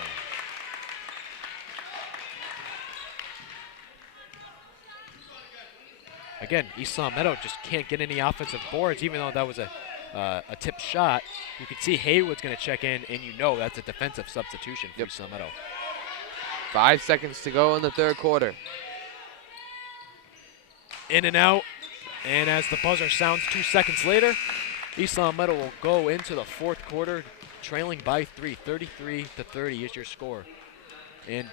Again, Esau Meadow just can't get any offensive boards, even though that was a tip shot. You can see Haywood's going to check in, and you know that's a defensive substitution for Esau Meadow. 5 seconds to go in the third quarter. In and out, and as the buzzer sounds 2 seconds later, Esau Meadow will go into the fourth quarter trailing by 3. 33-30 is your score. And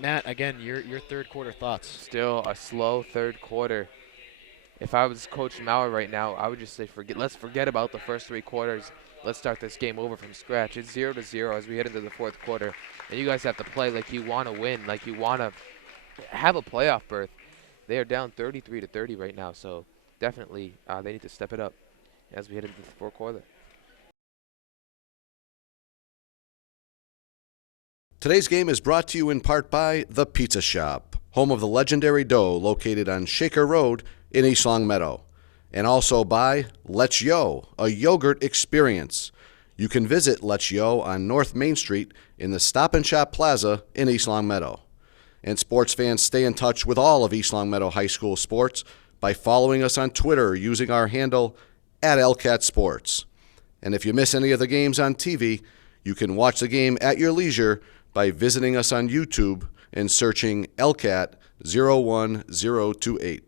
Matt, again, your third quarter thoughts. Still a slow third quarter if I was Coach Mauer right now, I would just say let's forget about the first 3 quarters. Let's start this game over from scratch. It's 0-0 as we head into the 4th quarter, and you guys have to play like you want to win, like you want to have a playoff berth. They are down 33-30 right now, so definitely they need to step it up as we head into the 4th quarter. Today's game is brought to you in part by The Pizza Shop, home of the legendary dough located on Shaker Road in East Longmeadow, and also by Let's Yo, a yogurt experience. You can visit Let's Yo on North Main Street in the Stop and Shop Plaza in East Longmeadow. And sports fans, stay in touch with all of East Longmeadow High School sports by following us on Twitter using our handle @LCatSports. And if you miss any of the games on TV, you can watch the game at your leisure by visiting us on YouTube and searching LCAT 01028.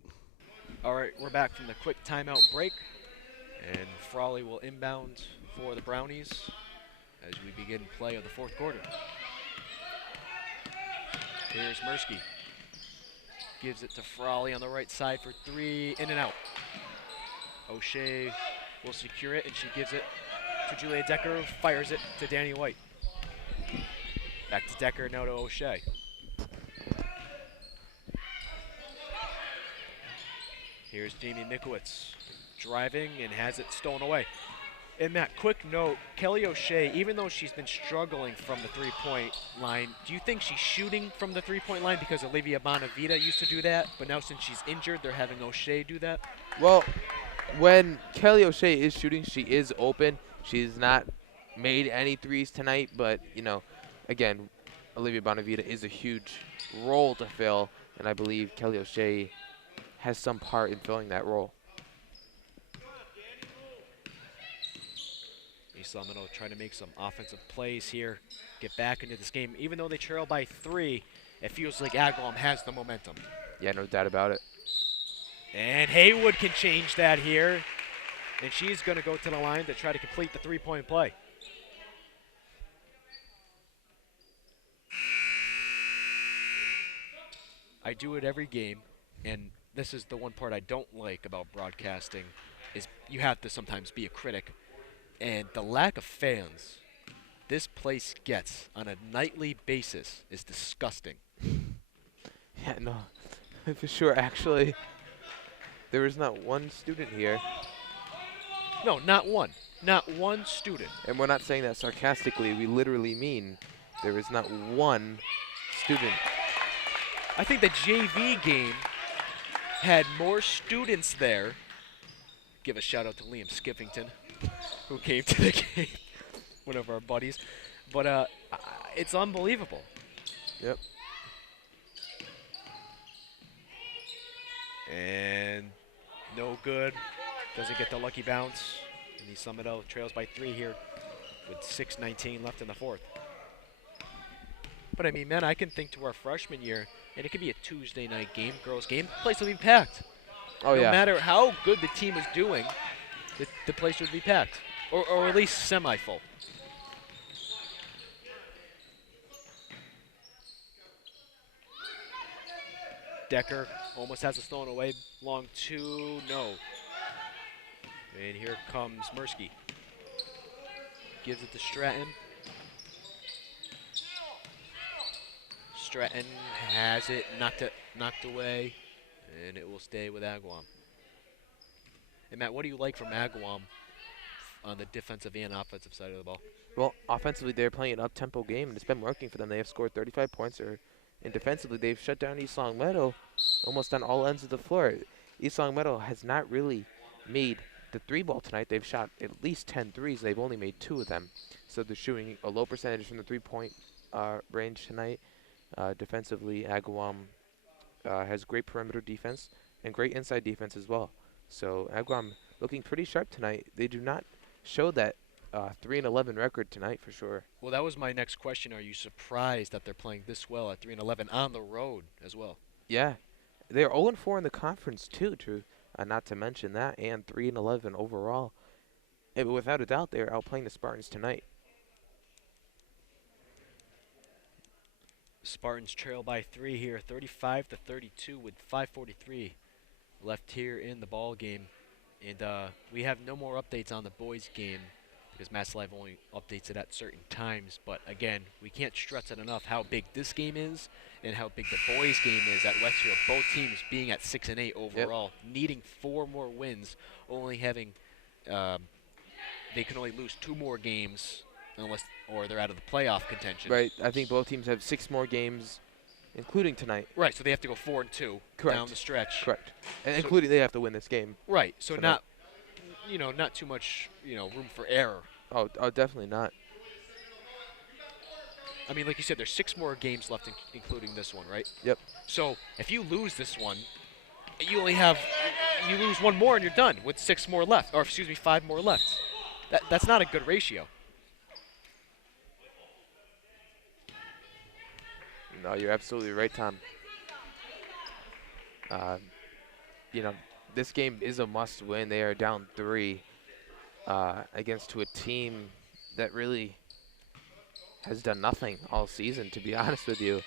All right, we're back from the quick timeout break, and Frawley will inbound for the Brownies as we begin play of the 4th quarter. Here's Mirsky. Gives it to Frawley on the right side for 3, in and out. O'Shea will secure it, and she gives it to Julia Decker, who fires it to Danny White. Back to Decker, now to O'Shea. Here's Jamie Mikowitz driving and has it stolen away. And Matt, quick note, Kelly O'Shea, even though she's been struggling from the three-point line, do you think she's shooting from the three-point line because Olivia Bonavita used to do that, but now since she's injured, they're having O'Shea do that? Well, when Kelly O'Shea is shooting, she is open. She's not made any threes tonight, but, again, Olivia Bonavita is a huge role to fill, and I believe Kelly O'Shea has some part in filling that role. East Longmeadow trying to make some offensive plays here, get back into this game. Even though they trail by 3, it feels like Agawam has the momentum. Yeah, no doubt about it. And Haywood can change that here, and she's going to go to the line to try to complete the 3-point play. I do it every game, and this is the one part I don't like about broadcasting, is you have to sometimes be a critic. And the lack of fans this place gets on a nightly basis is disgusting. Yeah, no, for sure. Actually, there is not one student here. No, not one. Not one student. And we're not saying that sarcastically. We literally mean there is not one student. I think the JV game had more students there. Give a shout out to Liam Skiffington, who came to the game, one of our buddies. But it's unbelievable. Yep. And no good. Doesn't get the lucky bounce. And East Longmeadow trails by 3 here with 6:19 left in the 4th. But I mean, man, I can think to our freshman year, and it could be a Tuesday night game, girls game. The place will be packed. Oh, yeah. No matter how good the team is doing, the place would be packed, or at least semi-full. Decker almost has a stolen away. Long 2, no. And here comes Mirsky. Gives it to Stratton. Stratton has it, knocked away, and it will stay with Agawam. And Matt, what do you like from Agawam on the defensive and offensive side of the ball? Well, offensively, they're playing an up-tempo game, and it's been working for them. They have scored 35 points, and defensively, they've shut down East Longmeadow almost on all ends of the floor. East Longmeadow has not really made the 3-ball tonight. They've shot at least 10 threes. They've only made 2 of them. So they're shooting a low percentage from the 3-point range tonight. Defensively, Agawam has great perimeter defense and great inside defense as well. So Agawam looking pretty sharp tonight. They do not show that 3-11 record tonight for sure. Well, that was my next question. Are you surprised that they're playing this well at 3-11 on the road as well? Yeah, they're 0-4 in the conference too, not to mention that, and 3-11 overall. But without a doubt, they're outplaying the Spartans tonight. Spartans trail by 3 here, 35-32 with 5:43 left here in the ball game. And we have no more updates on the boys' game because Mass Live only updates it at certain times. But again, we can't stress it enough how big this game is and how big the boys' game is at Westfield. Both teams being at 6-8 overall, needing 4 more wins, only having they can only lose 2 more games unless or they're out of the playoff contention. Right. I think both teams have 6 more games, including tonight. Right. So they have to go 4-2 down the stretch. Correct. And So including they have to win this game. Right. So tonight. not too much room for error. Oh, definitely not. I mean, like you said, there's 6 more games left, including this one, right? Yep. So if you lose this one, you lose 1 more and you're done with 6 more left, or excuse me, 5 more left. That's not a good ratio. No, you're absolutely right, Tom. This game is a must-win. They are down 3 against a team that really has done nothing all season, to be honest with you.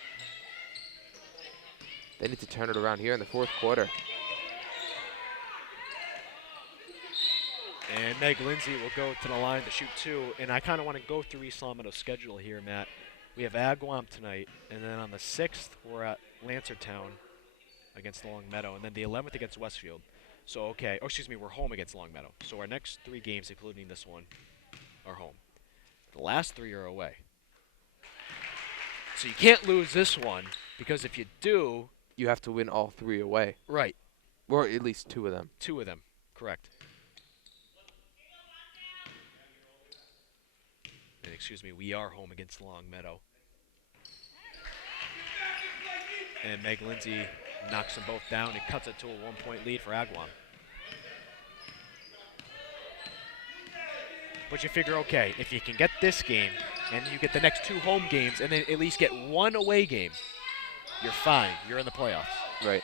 They need to turn it around here in the 4th quarter. And Meg Lindsay will go to the line to shoot 2. And I kind of want to go through East Long Meadow's schedule here, Matt. We have Agawam tonight, and then on the 6th, we're at Lancertown against Long Meadow, and then the 11th against Westfield. So, okay. Oh, excuse me, we're home against Long Meadow. So our next 3 games, including this one, are home. The last 3 are away. So you can't lose this one, because if you do... You have to win all 3 away. Right. Or at least 2 of them. 2 of them, correct. And excuse me, we are home against Long Meadow. And Meg Lindsay knocks them both down and cuts it to a 1-point lead for Agawam. But you figure, okay, if you can get this game and you get the next 2 home games and then at least get 1 away game, you're fine. You're in the playoffs. Right.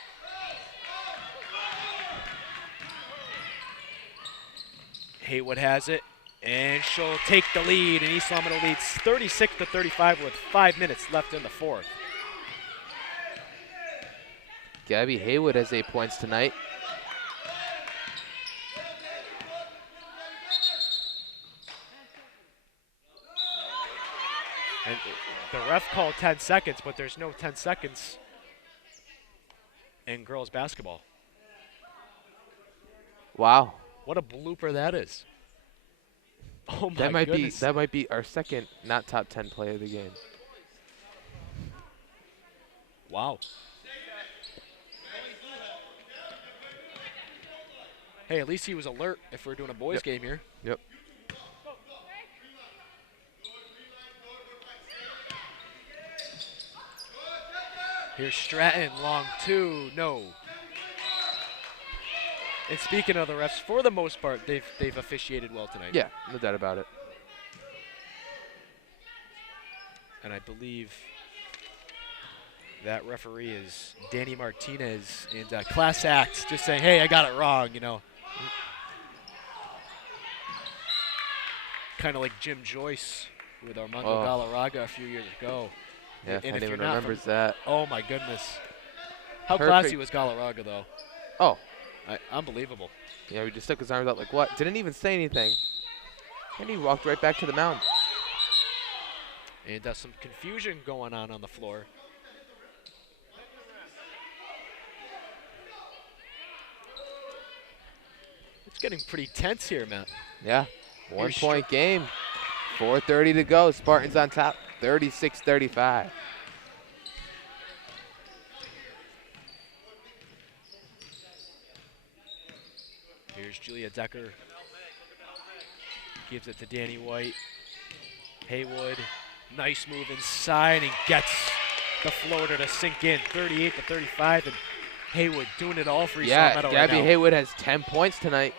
Haywood has it, and she'll take the lead, and East Long Meadow leads 36-35 with 5 minutes left in the 4th. Gabby Haywood has 8 points tonight. And the ref called 10 seconds, but there's no 10 seconds in girls basketball. Wow. What a blooper that is. Oh my That might goodness. be our second not top 10 player of the game. Wow. Hey, at least he was alert if we're doing a boys game here. Yep. Here's Stratton, long 2, no. And speaking of the refs, for the most part, they've officiated well tonight. Yeah, no doubt about it. And I believe that referee is Danny Martinez, and class act, just saying, hey, I got it wrong, Kind of like Jim Joyce with Armando Galarraga a few years ago. Yeah, and if if anyone you're not remembers that. Oh, my goodness. How Perfect. classy was Galarraga, though? Oh. Unbelievable. Yeah, he just stuck his arms out like, what? Didn't even say anything. And he walked right back to the mound. And some confusion going on the floor. It's getting pretty tense here, Matt. Yeah, 1-point game. 4:30 to go. Spartans on top, 36-35. Here's Julia Decker. Gives it to Danny White. Haywood, nice move inside and gets the floater to sink in, 38-35, and Haywood doing it all for East Long Meadow Gabby right now. Haywood has 10 points tonight.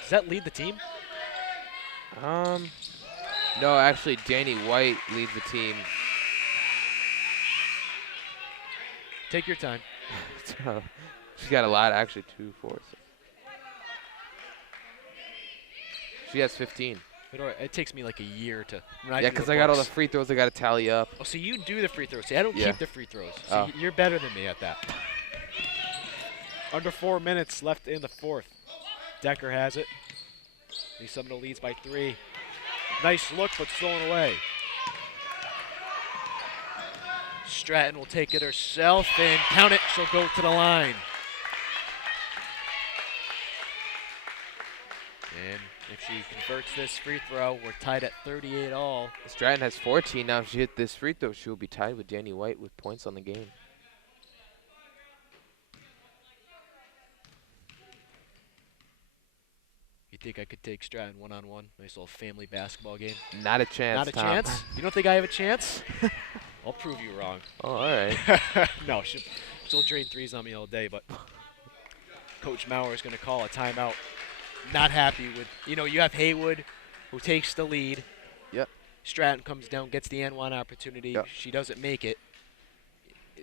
Does that lead the team? No, actually, Danny White leads the team. Take your time. She's got a lot, actually, 2, 4, 6. She has 15. It takes me like a year to. Yeah, because I got all the free throws I got to tally up. Oh, so you do the free throws. See, I don't Yeah. keep the free throws. So you're better than me at that. Under 4 minutes left in the fourth. Decker has it. East Seminole leads by 3. Nice look, but stolen away. Stratton will take it herself and count it. She'll go to the line. And if she converts this free throw, we're tied at 38 all. Stratton has 14 now. If she hit this free throw, she will be tied with Danny White with points on the game. You think I could take Stratton one-on-one? Nice little family basketball game. Not a chance, Not a Tom. chance? You don't think I have a chance? I'll prove you wrong. Oh, all right. No, she'll drain threes on me all day, but Coach Maurer is going to call a timeout. Not happy with, you have Haywood who takes the lead. Yep. Stratton comes down, gets the N1 opportunity. Yep. She doesn't make it.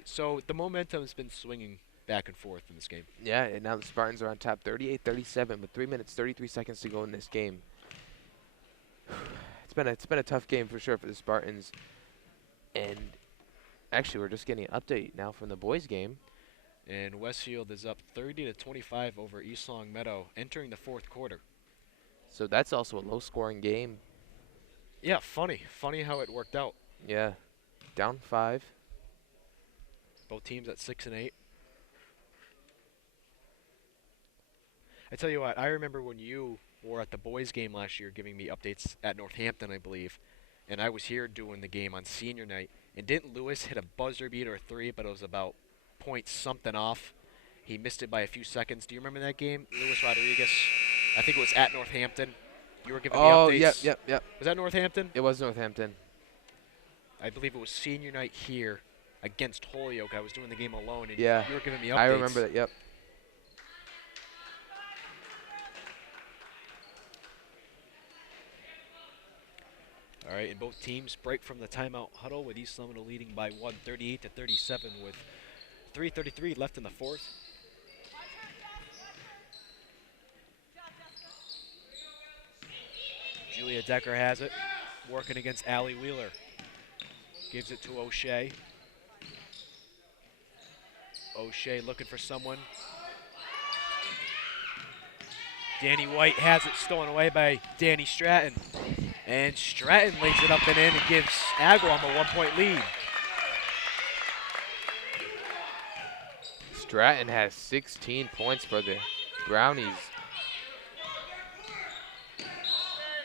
So the momentum has been swinging back and forth in this game. Yeah, and now the Spartans are on top 38-37 with 3 minutes, 33 seconds to go in this game. It's been a tough game for sure for the Spartans. And actually, we're just getting an update now from the boys' game. And Westfield is up 30-25 over East Long Meadow entering the fourth quarter. So that's also a low-scoring game. Yeah, funny how it worked out. Yeah, down 5. Both teams at 6 and 8. I tell you what, I remember when you were at the boys' game last year giving me updates at Northampton, I believe, and I was here doing the game on senior night. And didn't Lewis hit a buzzer beater 3, but it was about point something off? He missed it by a few seconds. Do you remember that game? Luis Rodriguez, I think it was at Northampton. You were giving me updates. Yep. Was that Northampton? It was Northampton. I believe it was senior night here against Holyoke. I was doing the game alone, and Yeah, you were giving me updates. I remember that, yep. All right, and both teams break from the timeout huddle with East Seminole leading by 1, 38-37 with 3:33 left in the fourth. Julia Decker has it, working against Allie Wheeler. Gives it to O'Shea. O'Shea looking for someone. Danny White has it stolen away by Danny Stratton. And Stratton lays it up and in and gives Agawam a 1-point lead. Stratton has 16 points for the Brownies.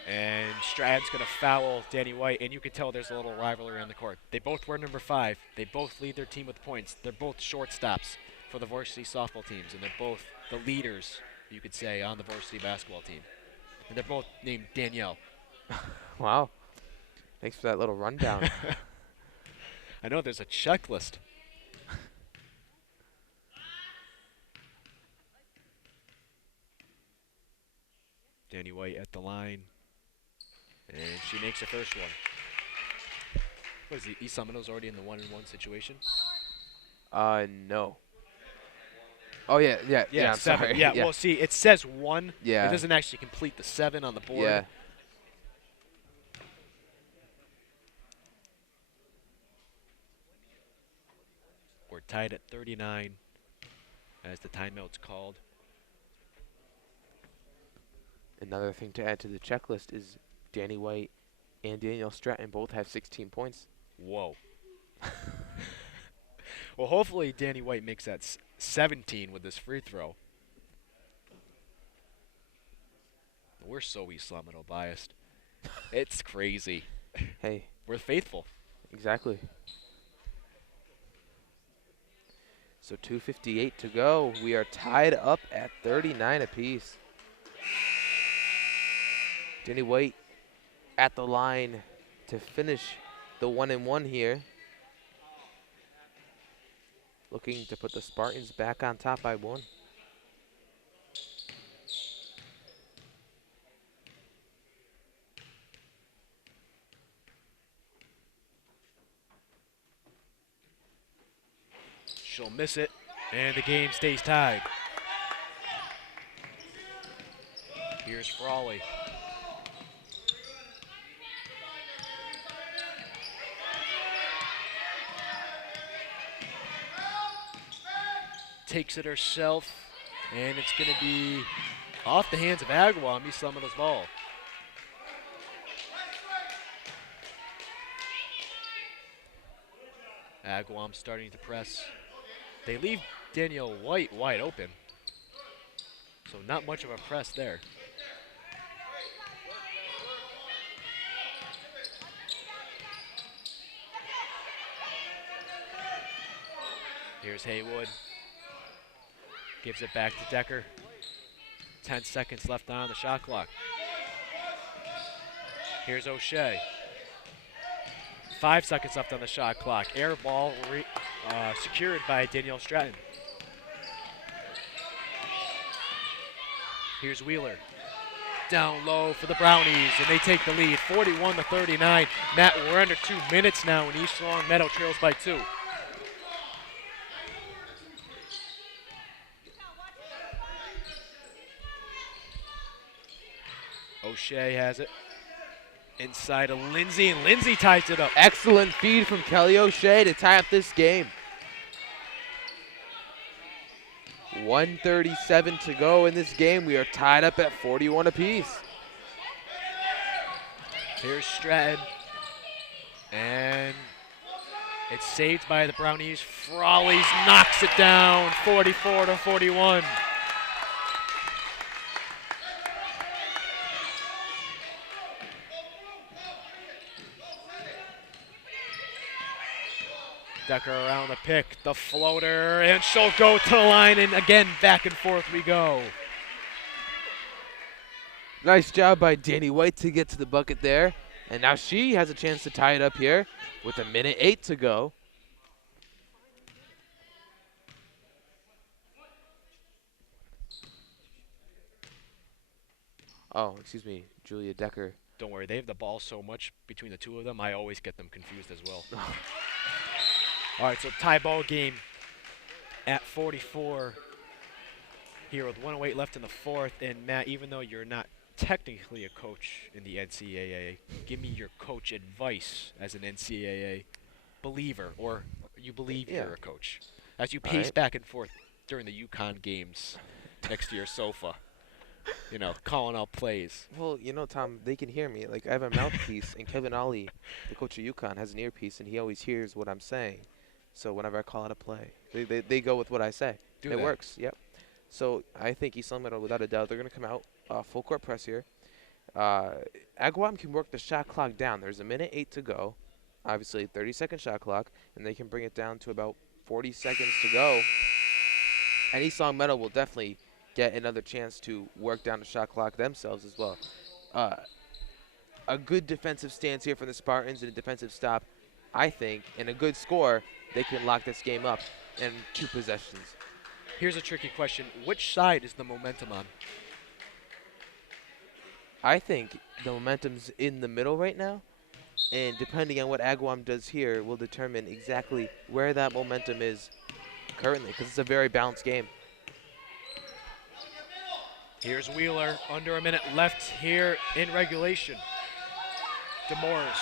And Stratton's going to foul Danny White, and you can tell there's a little rivalry on the court. They both wear number 5. They both lead their team with points. They're both shortstops for the varsity softball teams, and they're both the leaders, you could say, on the varsity basketball team. And they're both named Danielle. Wow. Thanks for that little rundown. I know there's a checklist. Danny White at the line. And she makes the first one. What is the East Seminoles already in the 1-and-1 situation? No. Oh, yeah, I'm 7. sorry. Yeah, well, see, it says 1. Yeah. It doesn't actually complete the 7 on the board. Yeah. We're tied at 39 as the timeout's called. Another thing to add to the checklist is Danny White and Danielle Stratton both have 16 points. Whoa. Well, hopefully Danny White makes that 17 with this free throw. We're so East Seminole biased. It's crazy. Hey. We're faithful. Exactly. So 2:58 to go. We are tied up at 39 apiece. Danny White at the line to finish the 1-and-1 here. Looking to put the Spartans back on top by 1. She'll miss it, and the game stays tied. Here's Frawley. Takes it herself, And it's going to be off the hands of Agawam. East Summer's ball. Agawam starting to press. They leave Danielle White wide open. So not much of a press there. Here's Haywood. Gives it back to Decker. 10 seconds left on the shot clock. Here's O'Shea. 5 seconds left on the shot clock. Air ball secured by Danielle Stratton. Here's Wheeler. Down low for the Brownies, and they take the lead, 41-39. Matt, we're under 2 minutes now, and East Long Meadow trails by 2. O'Shea has it. Inside of Lindsay, and Lindsay ties it up. Excellent feed from Kelly O'Shea to tie up this game. 1:37 to go in this game. We are tied up at 41 apiece. Here's Stratton. And it's saved by the Brownies. Frawley's knocks it down, 44-41. Decker around the pick, the floater, and she'll go to the line, and again, back and forth we go. Nice job by Danny White to get to the bucket there. And now she has a chance to tie it up here with 1:08 to go. Oh, excuse me, Julia Decker. Don't worry, they have the ball so much between the two of them, I always get them confused as well. All right, so tie ball game at 44 here with 1:08 left in the fourth. And Matt, even though you're not technically a coach in the NCAA, give me your coach advice as an NCAA believer, or you believe you're a coach, as you pace back and forth during the UConn games next to your sofa, you know, calling out plays. Well, you know, Tom, they can hear me. Like, I have a mouthpiece, and Kevin Ollie, the coach of UConn, has an earpiece, and he always hears what I'm saying. So whenever I call out a play, they go with what I say. It works, yep. So I think East Long Meadow, without a doubt, they're going to come out full court press here. Agawam can work the shot clock down. There's 1:08 to go. Obviously, 30-second shot clock, and they can bring it down to about 40 seconds to go. And East Long Meadow will definitely get another chance to work down the shot clock themselves as well. A good defensive stance here from the Spartans and a defensive stop, I think, and a good score, they can lock this game up in 2 possessions. Here's a tricky question. Which side is the momentum on? I think the momentum's in the middle right now, and depending on what Agawam does here will determine exactly where that momentum is currently, because it's a very balanced game. Here's Wheeler, under a minute left here in regulation. Demores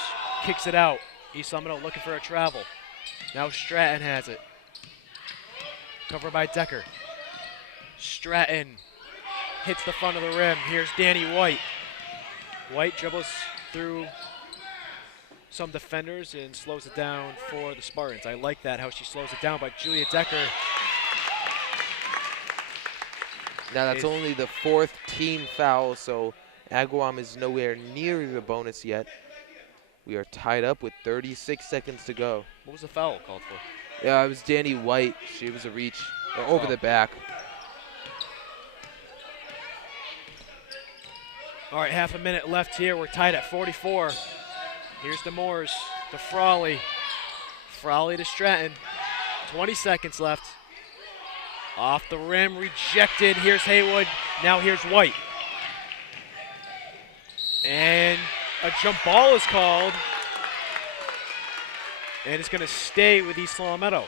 kicks it out. East Long Meadow looking for a travel. Now Stratton has it. Covered by Decker. Stratton hits the front of the rim. Here's Danny White. White dribbles through some defenders and slows it down for the Spartans. I like that, how she slows it down, but Julia Decker. Now that's only the 4th team foul, so Agawam is nowhere near the bonus yet. We are tied up with 36 seconds to go. What was the foul called for? Yeah, it was Danny White. She was a reach over the back. All right, half a minute left here. We're tied at 44. Here's Demores to Frawley. Frawley to Stratton. 20 seconds left. Off the rim, rejected. Here's Haywood. Now here's White. And a jump ball is called. And it's going to stay with East Long Meadow.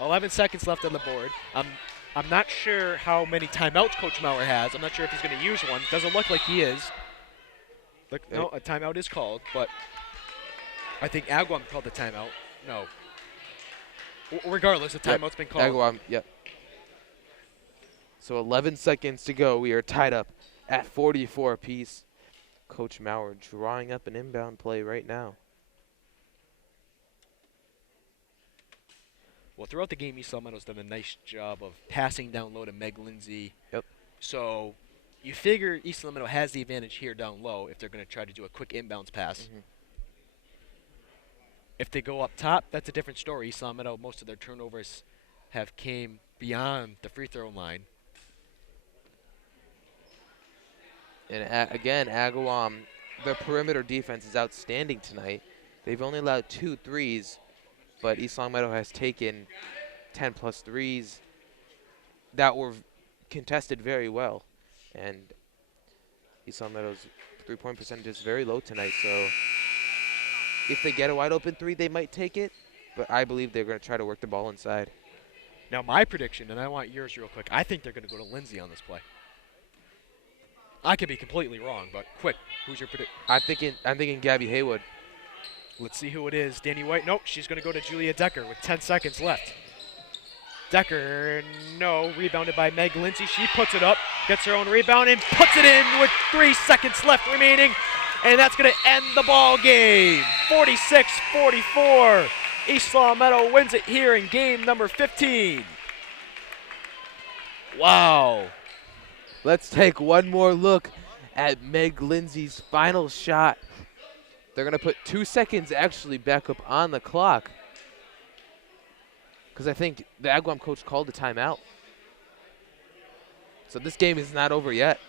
11 seconds left on the board. I'm not sure how many timeouts Coach Maurer has. I'm not sure if he's going to use one. Doesn't look like he is. Look, no, a timeout is called, but I think Agawam called the timeout. No. Regardless, the timeout's been called. Agawam, yep. So 11 seconds to go. We are tied up at 44 apiece. Coach Maurer drawing up an inbound play right now. Well, throughout the game, East Meadow's done a nice job of passing down low to Meg Lindsay. Yep. So you figure East Meadow has the advantage here down low if they're going to try to do a quick inbounds pass. If they go up top, that's a different story. East Meadow, most of their turnovers have came beyond the free throw line. And again, Agawam, their perimeter defense is outstanding tonight. They've only allowed 2 threes, but East Longmeadow has taken 10-plus threes that were contested very well. And East Longmeadow's three-point percentage is very low tonight, so if they get a wide-open 3, they might take it, but I believe they're going to try to work the ball inside. Now, my prediction, and I want yours real quick, I think they're going to go to Lindsay on this play. I could be completely wrong, but quick, who's your prediction? I'm thinking Gabby Haywood. Let's see who it is. Danny White. Nope, she's going to go to Julia Decker with 10 seconds left. Decker, no, rebounded by Meg Lindsay. She puts it up, gets her own rebound, and puts it in with 3 seconds left remaining. And that's going to end the ball game. 46-44. East Long Meadow wins it here in game number 15. Wow. Let's take one more look at Meg Lindsay's final shot. They're going to put 2 seconds actually back up on the clock, because I think the Agawam coach called a timeout. So this game is not over yet.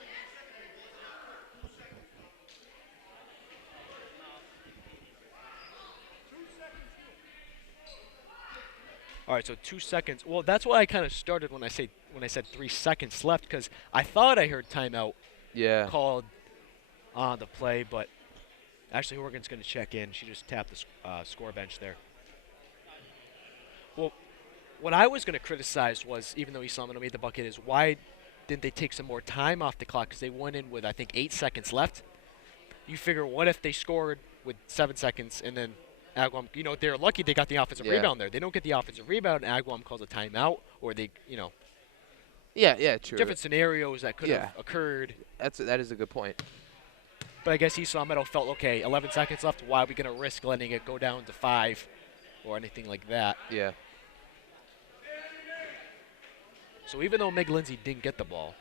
All right, so 2 seconds. Well, that's why I kind of started when I said 3 seconds left, because I thought I heard timeout called on the play, but actually Horgan's going to check in. She just tapped the score bench there. Well, what I was going to criticize was, even though East Long Meadow made the bucket, is why didn't they take some more time off the clock? Because they went in with, I think, 8 seconds left. You figure, what if they scored with 7 seconds and then Agawam, they're lucky they got the offensive rebound there. They don't get the offensive rebound, and Agawam calls a timeout, or they, Yeah, true. different scenarios that could have occurred. That is a good point. But I guess East Long Meadow felt, okay, 11 seconds left, why are we going to risk letting it go down to 5 or anything like that? Yeah. So even though Meg Lindsay didn't get the ball,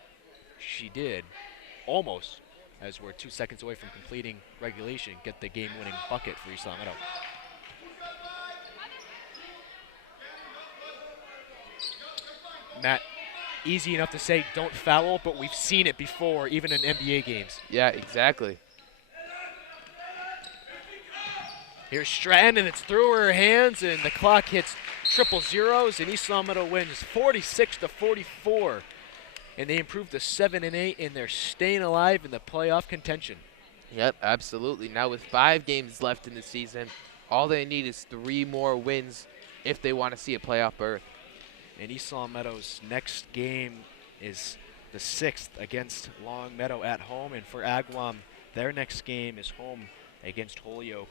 she did almost, as we're 2 seconds away from completing regulation, get the game-winning bucket for East Long Meadow. Matt, easy enough to say don't foul, but we've seen it before, even in NBA games. Yeah, exactly. Here's Stratton, and it's through her hands, and the clock hits triple zeros, and East Long Meadow wins 46-44. And they improve to 7-8, and they're staying alive in the playoff contention. Yep, absolutely. Now with 5 games left in the season, all they need is 3 more wins if they want to see a playoff berth. And East Long Meadow's next game is the 6th against Long Meadow at home. And for Agawam, their next game is home against Holyoke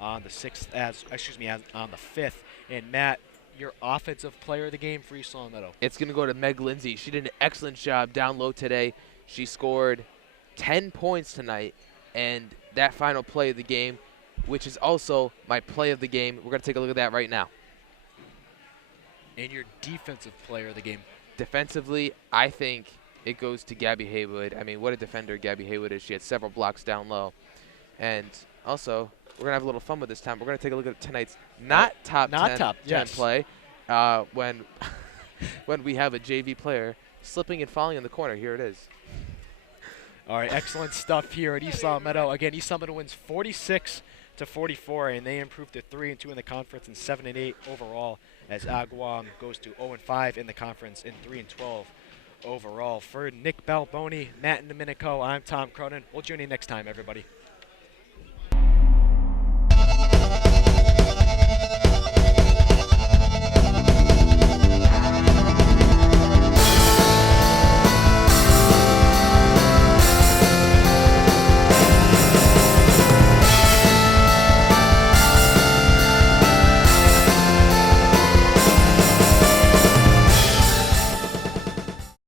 on the 6th, on the 5th. And Matt, your offensive player of the game for East Long Meadow. It's going to go to Meg Lindsay. She did an excellent job down low today. She scored 10 points tonight. And that final play of the game, which is also my play of the game, we're going to take a look at that right now. And your defensive player of the game. Defensively, I think it goes to Gabby Haywood. I mean, what a defender Gabby Haywood is. She had several blocks down low. And also, we're going to have a little fun with this time. We're going to take a look at tonight's top 10 play when we have a JV player slipping and falling in the corner. Here it is. All right, excellent stuff here at East Long Meadow. Again, East Long Meadow wins 46-44, and they improve to 3-2 in the conference and 7-8 overall, as Agawam goes to 0-5 in the conference and 3-12 overall. For Nick Balboni, Matt Domenico, I'm Tom Cronin. We'll join you next time, everybody.